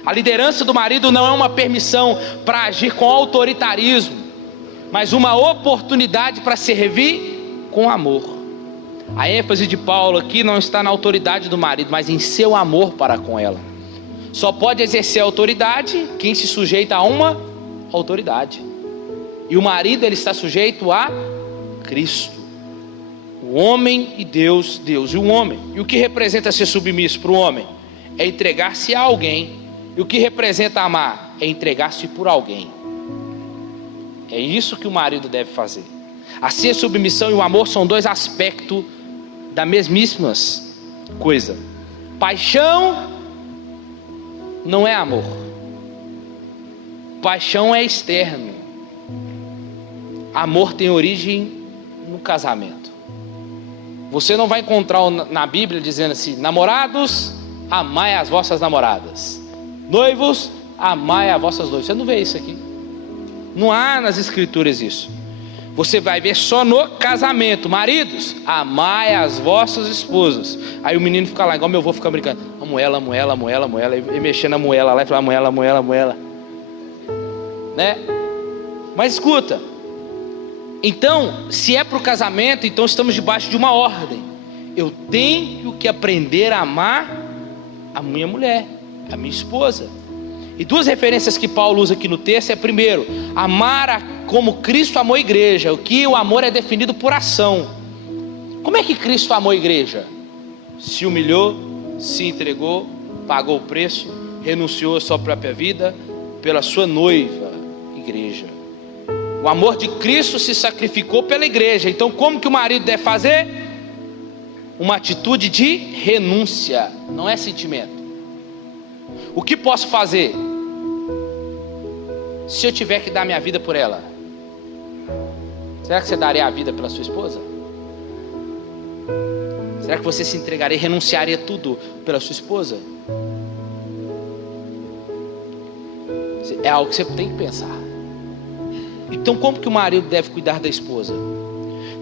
A liderança do marido não é uma permissão para agir com autoritarismo, mas uma oportunidade para servir com amor. A ênfase de Paulo aqui não está na autoridade do marido, mas em seu amor para com ela. Só pode exercer autoridade quem se sujeita a uma autoridade. E o marido, ele está sujeito a Cristo, O homem e Deus, Deus e o homem. E o que representa ser submisso para o homem? É entregar-se a alguém. E o que representa amar? É entregar-se por alguém. É isso que o marido deve fazer. Assim, a submissão e o amor são dois aspectos da mesmíssima coisa. Paixão não é amor. Paixão é externo. Amor tem origem no casamento. Você não vai encontrar na Bíblia dizendo assim: namorados, amai as vossas namoradas, noivos, amai as vossas noivas. Você não vê isso aqui. Não há nas escrituras isso. Você vai ver só no casamento. Maridos, amai as vossas esposas. Aí o menino fica lá, igual meu avô fica brincando: amo ela, amo ela, amo ela, amo ela. E mexendo a moela lá e falando: amo ela, amo ela, amo ela, né? Mas escuta. Então, se é para o casamento, então estamos debaixo de uma ordem. Eu tenho que aprender a amar a minha mulher, a minha esposa. E duas referências que Paulo usa aqui no texto é: primeiro, amar como Cristo amou a igreja. O que o amor é definido por ação. Como é que Cristo amou a igreja? Se humilhou, se entregou, pagou o preço, renunciou à sua própria vida pela sua noiva, igreja. O amor de Cristo se sacrificou pela igreja. Então, como que o marido deve fazer? Uma atitude de renúncia, não é sentimento. O que posso fazer se eu tiver que dar minha vida por ela? Será que você daria a vida pela sua esposa? Será que você se entregaria e renunciaria tudo pela sua esposa? É algo que você tem que pensar. Então, como que o marido deve cuidar da esposa?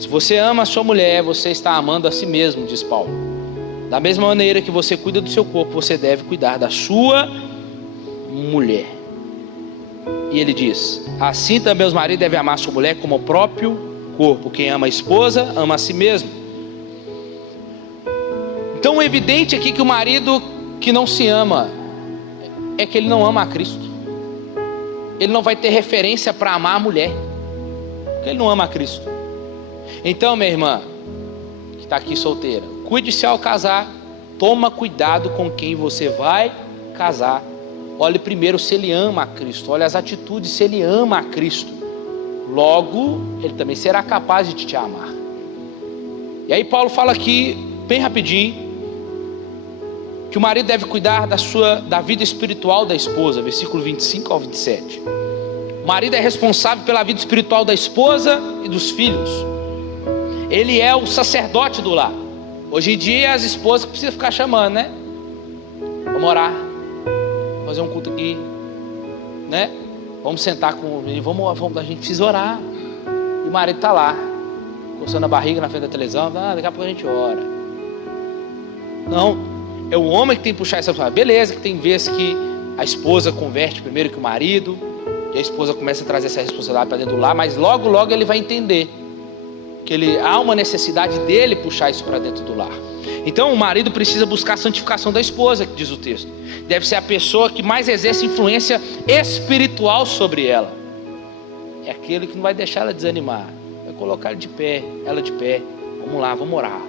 Se você ama a sua mulher, você está amando a si mesmo, diz Paulo. Da mesma maneira que você cuida do seu corpo, você deve cuidar da sua mulher. E ele diz: assim também os maridos devem amar a sua mulher como o próprio corpo. Quem ama a esposa, ama a si mesmo. Então, o evidente aqui que o marido que não se ama é que ele não ama a Cristo. Ele não vai ter referência para amar a mulher, porque ele não ama a Cristo. Então, minha irmã, que está aqui solteira, cuide-se ao casar. Toma cuidado com quem você vai casar. Olhe primeiro se ele ama a Cristo. Olhe as atitudes se ele ama a Cristo. Logo, ele também será capaz de te amar. E aí Paulo fala aqui, bem rapidinho, que o marido deve cuidar da vida espiritual da esposa, versículo 25 ao 27. O marido é responsável pela vida espiritual da esposa e dos filhos. Ele é o sacerdote do lar. Hoje em dia as esposas precisam ficar chamando, né? Vamos orar, fazer um culto aqui, né? Vamos sentar com o menino, a gente precisa orar. E o marido está lá, coçando a barriga na frente da televisão. Daqui a pouco a gente ora. Não. É o homem que tem que puxar essa palavra. Beleza, que tem vezes que a esposa converte primeiro que o marido, e a esposa começa a trazer essa responsabilidade para dentro do lar, mas logo ele vai entender que há uma necessidade dele puxar isso para dentro do lar. Então o marido precisa buscar a santificação da esposa, que diz o texto. Deve ser a pessoa que mais exerce influência espiritual sobre ela. É aquele que não vai deixar ela desanimar, vai colocar ela de pé. Vamos lá, vamos orar,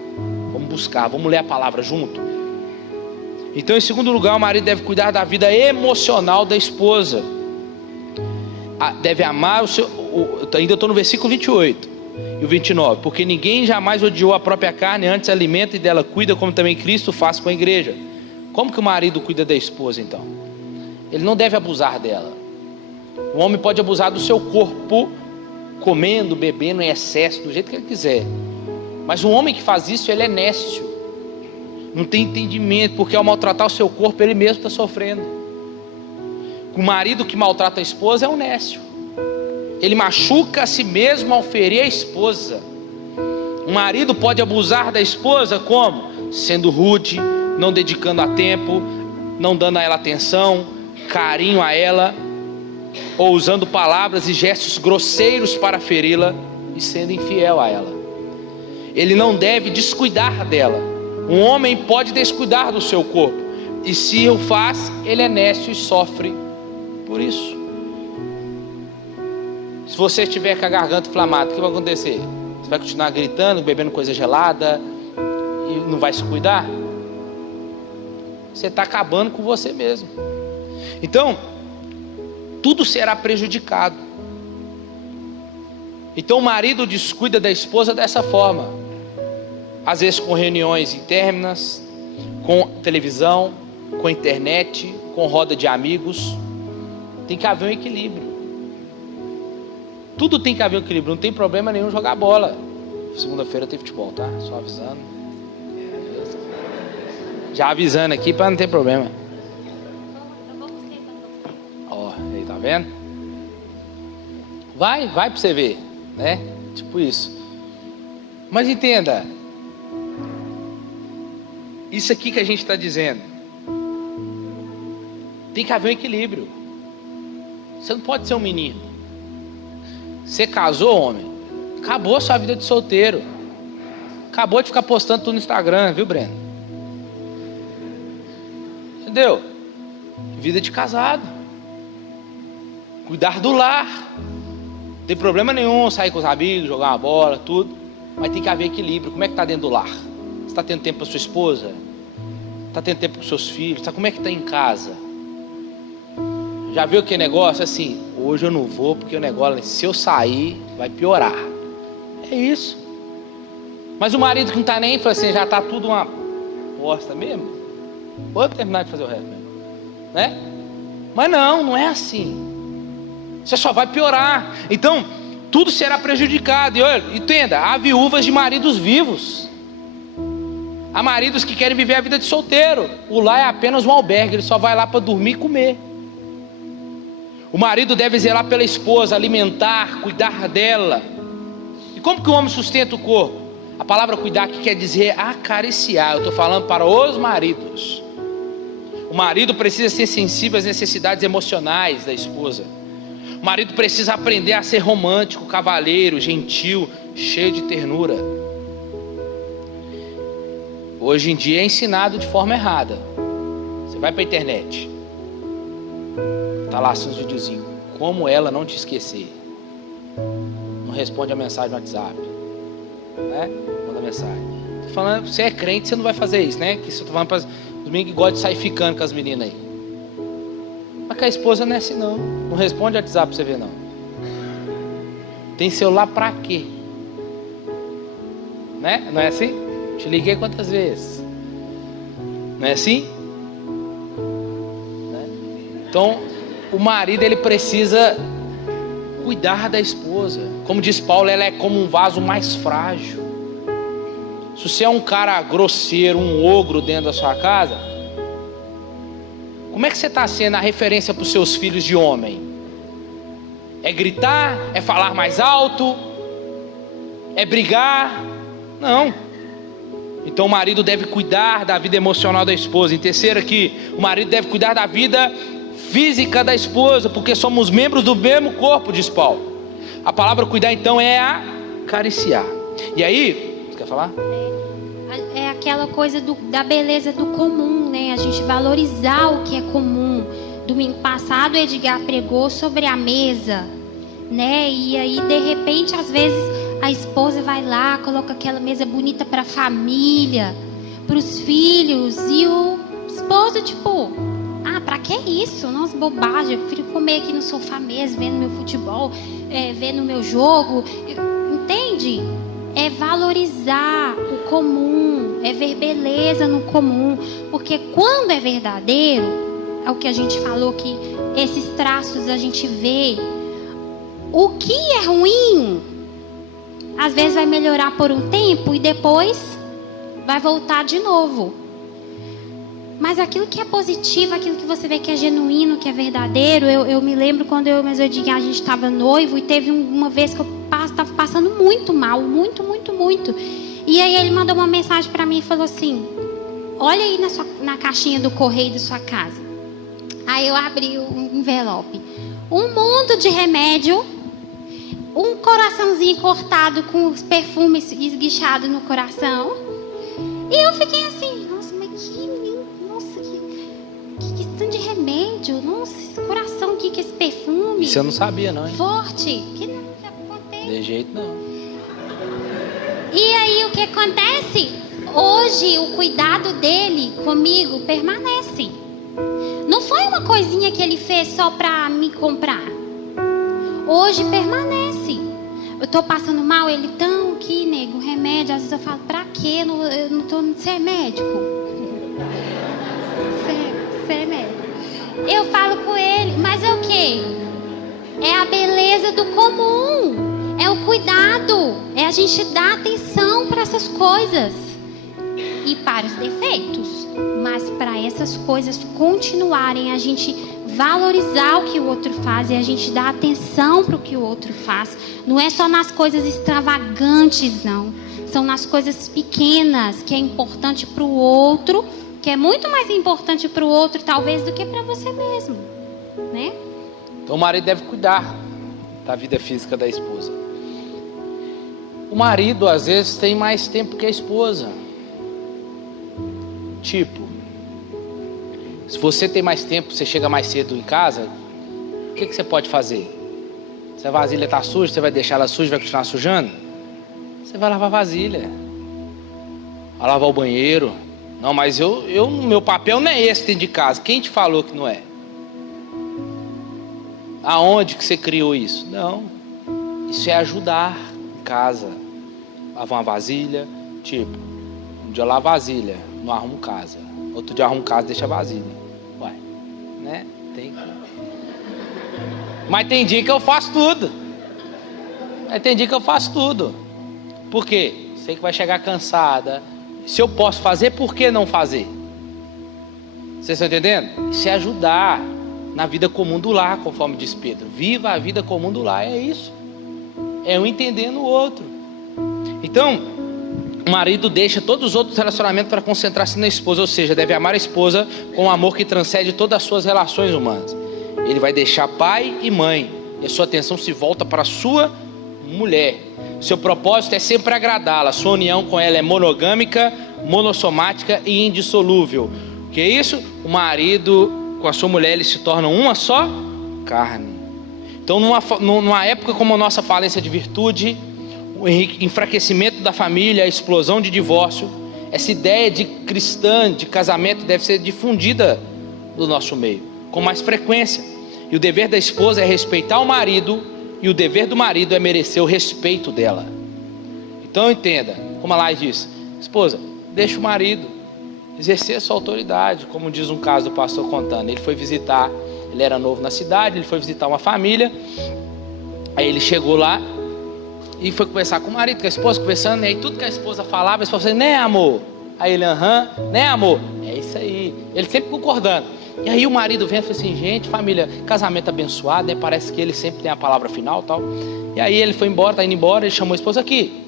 vamos buscar, vamos ler a palavra junto. Então, em segundo lugar, o marido deve cuidar da vida emocional da esposa. Deve amar o seu... Ainda estou no versículo 28 e o 29. Porque ninguém jamais odiou a própria carne, antes alimenta e dela cuida, como também Cristo faz com a igreja. Como que o marido cuida da esposa, então? Ele não deve abusar dela. O homem pode abusar do seu corpo, comendo, bebendo em excesso, do jeito que ele quiser. Mas um homem que faz isso, ele é nécio. Não tem entendimento, porque ao maltratar o seu corpo, ele mesmo está sofrendo. O marido que maltrata a esposa é um nécio. Ele machuca a si mesmo ao ferir a esposa. O marido pode abusar da esposa como? Sendo rude, não dedicando a tempo, não dando a ela atenção, carinho a ela, ou usando palavras e gestos grosseiros para feri-la e sendo infiel a ela. Ele não deve descuidar dela. Um homem pode descuidar do seu corpo, e se o faz, ele é nécio e sofre por isso. Se você estiver com a garganta inflamada, o que vai acontecer? Você vai continuar gritando, bebendo coisa gelada e não vai se cuidar? Você está acabando com você mesmo. Então, tudo será prejudicado. Então o marido descuida da esposa dessa forma. Às vezes com reuniões internas, com televisão, com internet, com roda de amigos. Tem que haver um equilíbrio. Tudo tem que haver um equilíbrio. Não tem problema nenhum jogar bola. Segunda-feira tem futebol, tá? Só avisando. Já avisando aqui para não ter problema. Ó, aí tá vendo? Vai para você ver, né? Tipo isso. Mas entenda, isso aqui que a gente está dizendo, tem que haver um equilíbrio. Você não pode ser um menino. Você casou, homem, acabou a sua vida de solteiro. Acabou de ficar postando tudo no Instagram, viu, Breno? Entendeu? Vida de casado. Cuidar do lar. Não tem problema nenhum sair com os amigos, jogar uma bola, tudo. Mas tem que haver equilíbrio. Como é que está dentro do lar? Você está tendo tempo para sua esposa? Está tendo tempo para os seus filhos? Como é que está em casa? Já viu que negócio assim? Hoje eu não vou porque o negócio, se eu sair, vai piorar. É isso. Mas o marido que não está nem, fala assim, já está tudo uma bosta mesmo. Vou terminar de fazer o resto mesmo, né? Mas não é assim. Você só vai piorar. Então, tudo será prejudicado. E olha, entenda, há viúvas de maridos vivos. Há maridos que querem viver a vida de solteiro. O lar é apenas um albergue, ele só vai lá para dormir e comer. O marido deve zelar pela esposa, alimentar, cuidar dela. E como que o homem sustenta o corpo? A palavra cuidar aqui quer dizer acariciar. Eu estou falando para os maridos. O marido precisa ser sensível às necessidades emocionais da esposa. O marido precisa aprender a ser romântico, cavalheiro, gentil, cheio de ternura. Hoje em dia é ensinado de forma errada. Você vai para a internet, tá lá seus videozinhos. Como ela não te esquecer? Não responde a mensagem no WhatsApp, né? Manda mensagem. Tô falando, você é crente, você não vai fazer isso, né? Que você tá falando para os meninos que gostam de sair ficando com as meninas aí. Mas que a esposa não é assim não. Não responde WhatsApp pra você ver não. Tem celular pra quê? Né? Não é assim? Te liguei quantas vezes? Não é assim? Né? Então, o marido ele precisa cuidar da esposa. Como diz Paulo, ela é como um vaso mais frágil. Se você é um cara grosseiro, um ogro dentro da sua casa, como é que você está sendo a referência para os seus filhos de homem? É gritar? É falar mais alto? É brigar? Não. Então o marido deve cuidar da vida emocional da esposa. Em terceiro aqui, o marido deve cuidar da vida física da esposa, porque somos membros do mesmo corpo, diz Paulo. A palavra cuidar então é acariciar. E aí, você quer falar? É aquela coisa da beleza do comum, né? A gente valorizar o que é comum. Domingo passado o Edgar pregou sobre a mesa, né? E aí de repente às vezes a esposa vai lá, coloca aquela mesa bonita para a família, para os filhos, e o esposo tipo, pra que isso? Nossa, bobagem, eu prefiro comer aqui no sofá mesmo, vendo meu futebol, vendo meu jogo. Entende? É valorizar o comum, é ver beleza no comum, porque quando é verdadeiro, é o que a gente falou, que esses traços a gente vê. O que é ruim, às vezes vai melhorar por um tempo e depois vai voltar de novo. Mas aquilo que é positivo, aquilo que você vê que é genuíno, que é verdadeiro, eu me lembro quando eu e o Edgar, a gente estava noivo, e teve uma vez que eu estava passando muito mal, muito. E aí ele mandou uma mensagem para mim e falou assim: olha aí na caixinha do correio da sua casa. Aí eu abri o envelope. Um mundo de remédio, um coraçãozinho cortado com os perfumes esguichados no coração. E eu fiquei assim, nossa, mas que tanto de remédio, nossa, esse coração aqui, que esse perfume. Isso eu não sabia não, hein? Forte, que não acontece. De jeito não. E aí o que acontece? Hoje o cuidado dele comigo permanece. Não foi uma coisinha que ele fez só pra me comprar. Hoje permanece. Eu tô passando mal, ele tão aqui, nego, remédio. Às vezes eu falo, pra quê? Eu não tô... Você é médico? Você é médico. Eu falo com ele, mas é o quê? É a beleza do comum. É o cuidado. É a gente dar atenção para essas coisas. E para os defeitos. Mas para essas coisas continuarem, a gente valorizar o que o outro faz e a gente dar atenção para o que o outro faz. Não é só nas coisas extravagantes, não. São nas coisas pequenas que é importante para o outro, que é muito mais importante para o outro, talvez, do que para você mesmo, né? Então o marido deve cuidar da vida física da esposa. O marido, às vezes, tem mais tempo que a esposa. Tipo, se você tem mais tempo, você chega mais cedo em casa, o que você pode fazer? Se a vasilha está suja, você vai deixar ela suja, vai continuar sujando? Você vai lavar a vasilha, vai lavar o banheiro. Não, mas meu papel não é esse dentro de casa. Quem te falou que não é? Aonde que você criou isso? Não. Isso é ajudar em casa. Lavar uma vasilha. Tipo, um dia eu lavo a vasilha, não arrumo casa. Outro dia eu arrumo casa, deixa a vasilha. Uai, né? Tem que... Mas tem dia que eu faço tudo. Por quê? Sei que vai chegar cansada. Se eu posso fazer, por que não fazer? Vocês estão entendendo? Isso é ajudar na vida comum do lar, conforme diz Pedro. Viva a vida comum do lar, é isso. É um entendendo o outro. Então, o marido deixa todos os outros relacionamentos para concentrar-se na esposa, ou seja, deve amar a esposa com um amor que transcende todas as suas relações humanas. Ele vai deixar pai e mãe, e a sua atenção se volta para a sua mulher. Seu propósito é sempre agradá-la. Sua união com ela é monogâmica, monossomática e indissolúvel. O que é isso? O marido com a sua mulher, eles se tornam uma só carne. Então, numa época como a nossa falência de virtude, o enfraquecimento da família, a explosão de divórcio, essa ideia de cristã, de casamento, deve ser difundida no nosso meio, com mais frequência. E o dever da esposa é respeitar o marido, e o dever do marido é merecer o respeito dela. Então entenda, como a Laís disse, esposa, deixa o marido exercer a sua autoridade, como diz um caso do pastor contando. Ele foi visitar, ele era novo na cidade, ele foi visitar uma família, aí ele chegou lá e foi conversar com o marido, com a esposa, conversando, e aí tudo que a esposa falava, a esposa falava, né amor? Aí ele, né amor? É isso aí, ele sempre concordando. E aí o marido vem e fala assim, gente, família, casamento abençoado, né? Parece que ele sempre tem a palavra final e tal. E aí ele foi embora, tá indo embora, ele chamou a esposa aqui.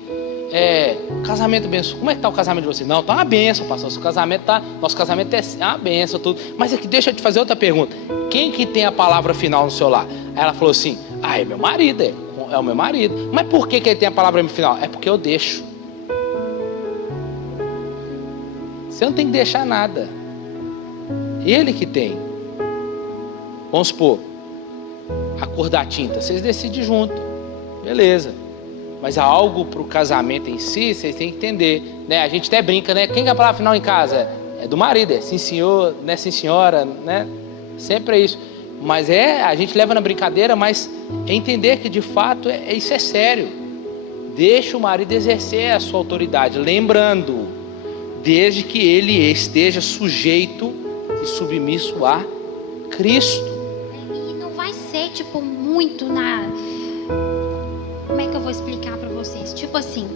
Casamento abençoado, como é que tá o casamento de vocês? Não, tá uma bênção, pastor, nosso casamento é uma bênção, tudo. Mas aqui, deixa eu te fazer outra pergunta. Quem que tem a palavra final no seu lar? Aí ela falou assim, é meu marido, é o meu marido. Mas por que ele tem a palavra final? É porque eu deixo. Você não tem que deixar nada. Ele que tem. Vamos supor, a cor da tinta, vocês decidem junto, beleza. Mas há algo para o casamento em si, vocês têm que entender, né? A gente até brinca, né? Quem que é a palavra final em casa? É do marido, é sim senhor, né? Sim senhora, né? Sempre é isso. Mas a gente leva na brincadeira, mas é entender que de fato isso é sério. Deixa o marido exercer a sua autoridade, lembrando, desde que ele esteja sujeito e submisso a Cristo. E não vai ser tipo muito na... Como é que eu vou explicar para vocês? Tipo assim,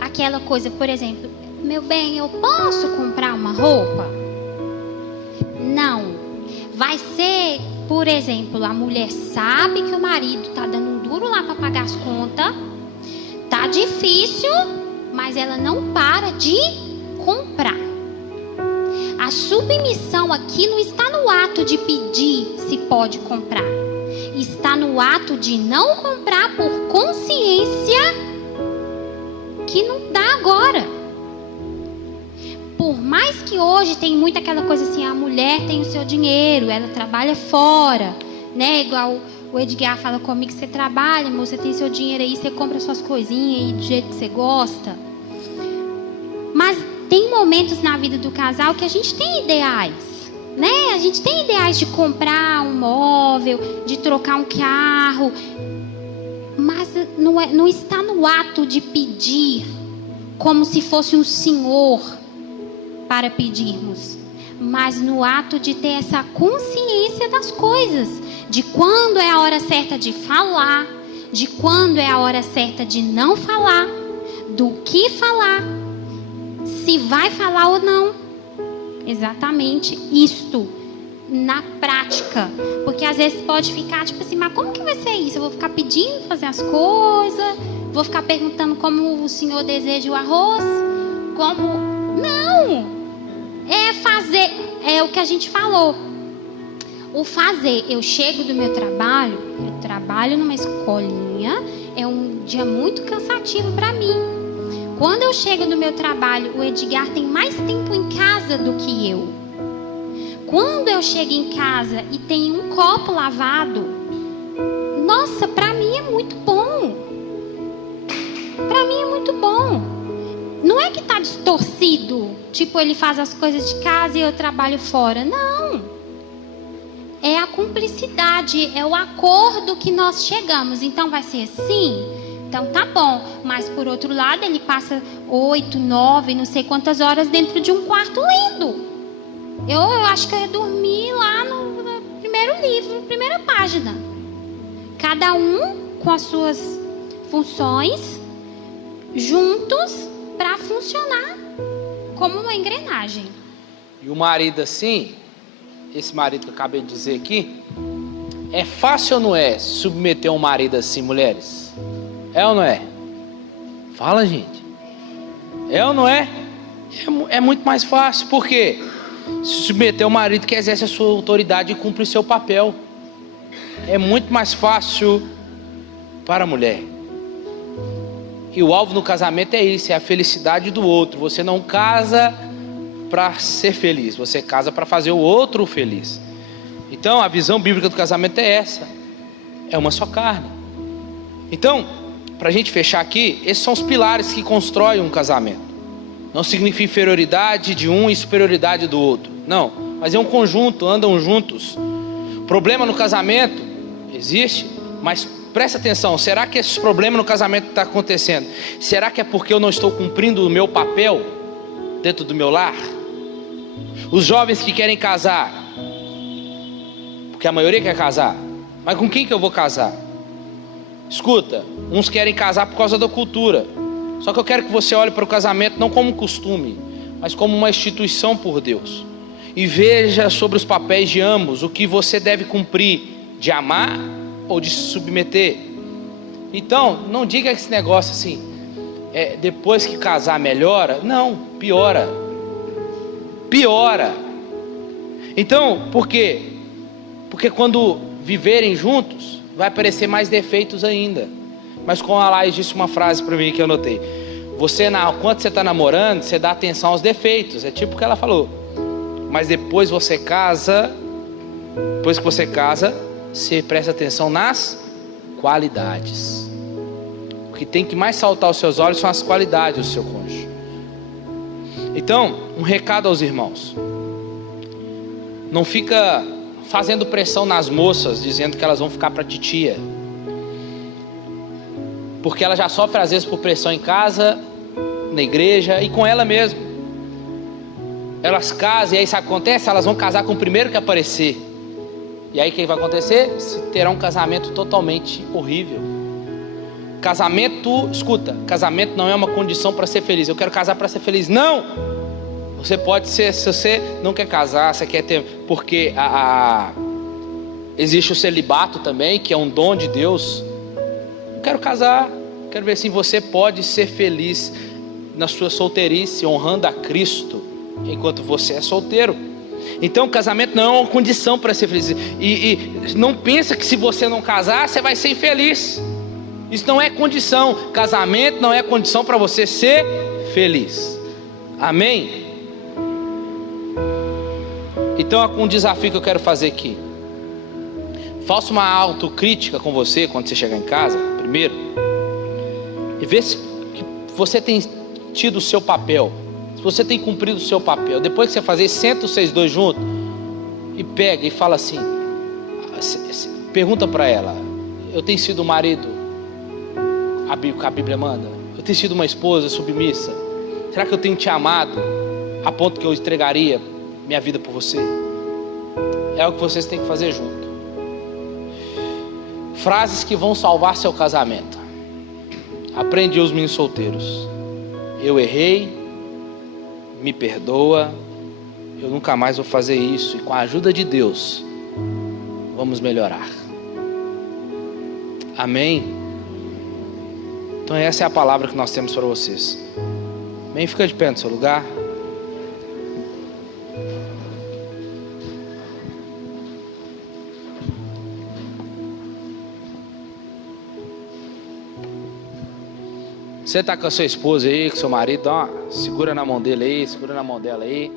aquela coisa, por exemplo, meu bem, eu posso comprar uma roupa? Não. Vai ser, por exemplo, a mulher sabe que o marido tá dando um duro lá para pagar as contas, tá difícil, mas ela não para de comprar. A submissão aqui não está no ato de pedir se pode comprar. Está no ato de não comprar por consciência que não dá agora. Por mais que hoje tem muita aquela coisa assim, a mulher tem o seu dinheiro, ela trabalha fora, né? Igual O Edgar fala comigo, você trabalha, amor, você tem seu dinheiro aí, você compra suas coisinhas aí do jeito que você gosta. Mas tem momentos na vida do casal que a gente tem ideais, né? A gente tem ideais de comprar um móvel, de trocar um carro, mas não está no ato de pedir como se fosse um senhor para pedirmos, mas no ato de ter essa consciência das coisas, de quando é a hora certa de falar, de quando é a hora certa de não falar, do que falar, se vai falar ou não. Exatamente isto na prática, porque às vezes pode ficar tipo assim, mas como que vai ser isso? Eu vou ficar pedindo fazer as coisas, vou ficar perguntando como o senhor deseja o arroz, como... Não! É fazer, é o que a gente falou. O fazer, eu chego do meu trabalho, eu trabalho numa escolinha, é um dia muito cansativo para mim. Quando eu chego do meu trabalho, o Edgar tem mais tempo em casa do que eu. Quando eu chego em casa e tem um copo lavado, nossa, para mim é muito bom. Para mim é muito bom. Não é que tá distorcido, tipo ele faz as coisas de casa e eu trabalho fora. Não. É a cumplicidade, é o acordo que nós chegamos. Então vai ser assim? Então tá bom. Mas por outro lado, ele passa 8, 9, não sei quantas horas dentro de um quarto lendo. Eu acho que eu ia dormir lá no primeiro livro, na primeira página. Cada um com as suas funções, juntos para funcionar como uma engrenagem. E o marido assim, esse marido que eu acabei de dizer aqui, é fácil ou não é submeter um marido assim, mulheres? É ou não é? Fala, gente. É ou não é? É muito mais fácil. Por quê? Se submeter ao marido que exerce a sua autoridade e cumpre o seu papel. É muito mais fácil para a mulher. E o alvo no casamento é isso, é a felicidade do outro. Você não casa para ser feliz, você casa para fazer o outro feliz. Então a visão bíblica do casamento é essa. É uma só carne. Então, para a gente fechar aqui, esses são os pilares que constroem um casamento. Não significa inferioridade de um e superioridade do outro. Não, mas é um conjunto, andam juntos. Problema no casamento existe, mas presta atenção. Será que esse problema no casamento está acontecendo? Será que é porque eu não estou cumprindo o meu papel dentro do meu lar? Os jovens que querem casar, porque a maioria quer casar, mas com quem que eu vou casar? Escuta, uns querem casar por causa da cultura. Só que eu quero que você olhe para o casamento não como um costume, mas como uma instituição por Deus. E veja sobre os papéis de ambos, o que você deve cumprir, de amar ou de se submeter. Então, não diga esse negócio assim, depois que casar melhora. Não, piora. Piora. Então, por quê? Porque quando viverem juntos, vai aparecer mais defeitos ainda. Mas com a Laís disse uma frase para mim que eu notei. Quando você está namorando, você dá atenção aos defeitos. É tipo o que ela falou. Mas depois que você casa, você presta atenção nas qualidades. O que tem que mais saltar aos seus olhos são as qualidades do seu cônjuge. Então, um recado aos irmãos. Não fica fazendo pressão nas moças, dizendo que elas vão ficar para titia. Porque ela já sofre às vezes por pressão em casa, na igreja e com ela mesma. Elas casam e aí sabe o que acontece? Elas vão casar com o primeiro que aparecer. E aí o que vai acontecer? Terá um casamento totalmente horrível. Casamento não é uma condição para ser feliz. Eu quero casar para ser feliz. Não! Você pode ser, se você não quer casar, você quer ter, porque existe o celibato também, que é um dom de Deus. Eu quero casar, quero ver se você pode ser feliz na sua solteirice, honrando a Cristo, enquanto você é solteiro. Então o casamento não é uma condição para ser feliz. E não pensa que se você não casar, você vai ser infeliz. Isso não é condição. Casamento não é condição para você ser feliz. Amém? Então um desafio que eu quero fazer aqui. Faça uma autocrítica com você quando você chegar em casa, primeiro. E vê se você tem tido o seu papel. Se você tem cumprido o seu papel. Depois que você fazer, senta vocês dois juntos. E pega e fala assim. Pergunta para ela: eu tenho sido um marido, a Bíblia manda? Eu tenho sido uma esposa submissa? Será que eu tenho te amado a ponto que eu entregaria minha vida por você? É o que vocês têm que fazer junto. Frases que vão salvar seu casamento. Aprende os meninos solteiros: eu errei, me perdoa, eu nunca mais vou fazer isso, e com a ajuda de Deus vamos melhorar. Amém? Então essa é a palavra que nós temos para vocês. Amém? Fica de pé no seu lugar. Você está com a sua esposa aí, com seu marido, segura na mão dele aí, segura na mão dela aí.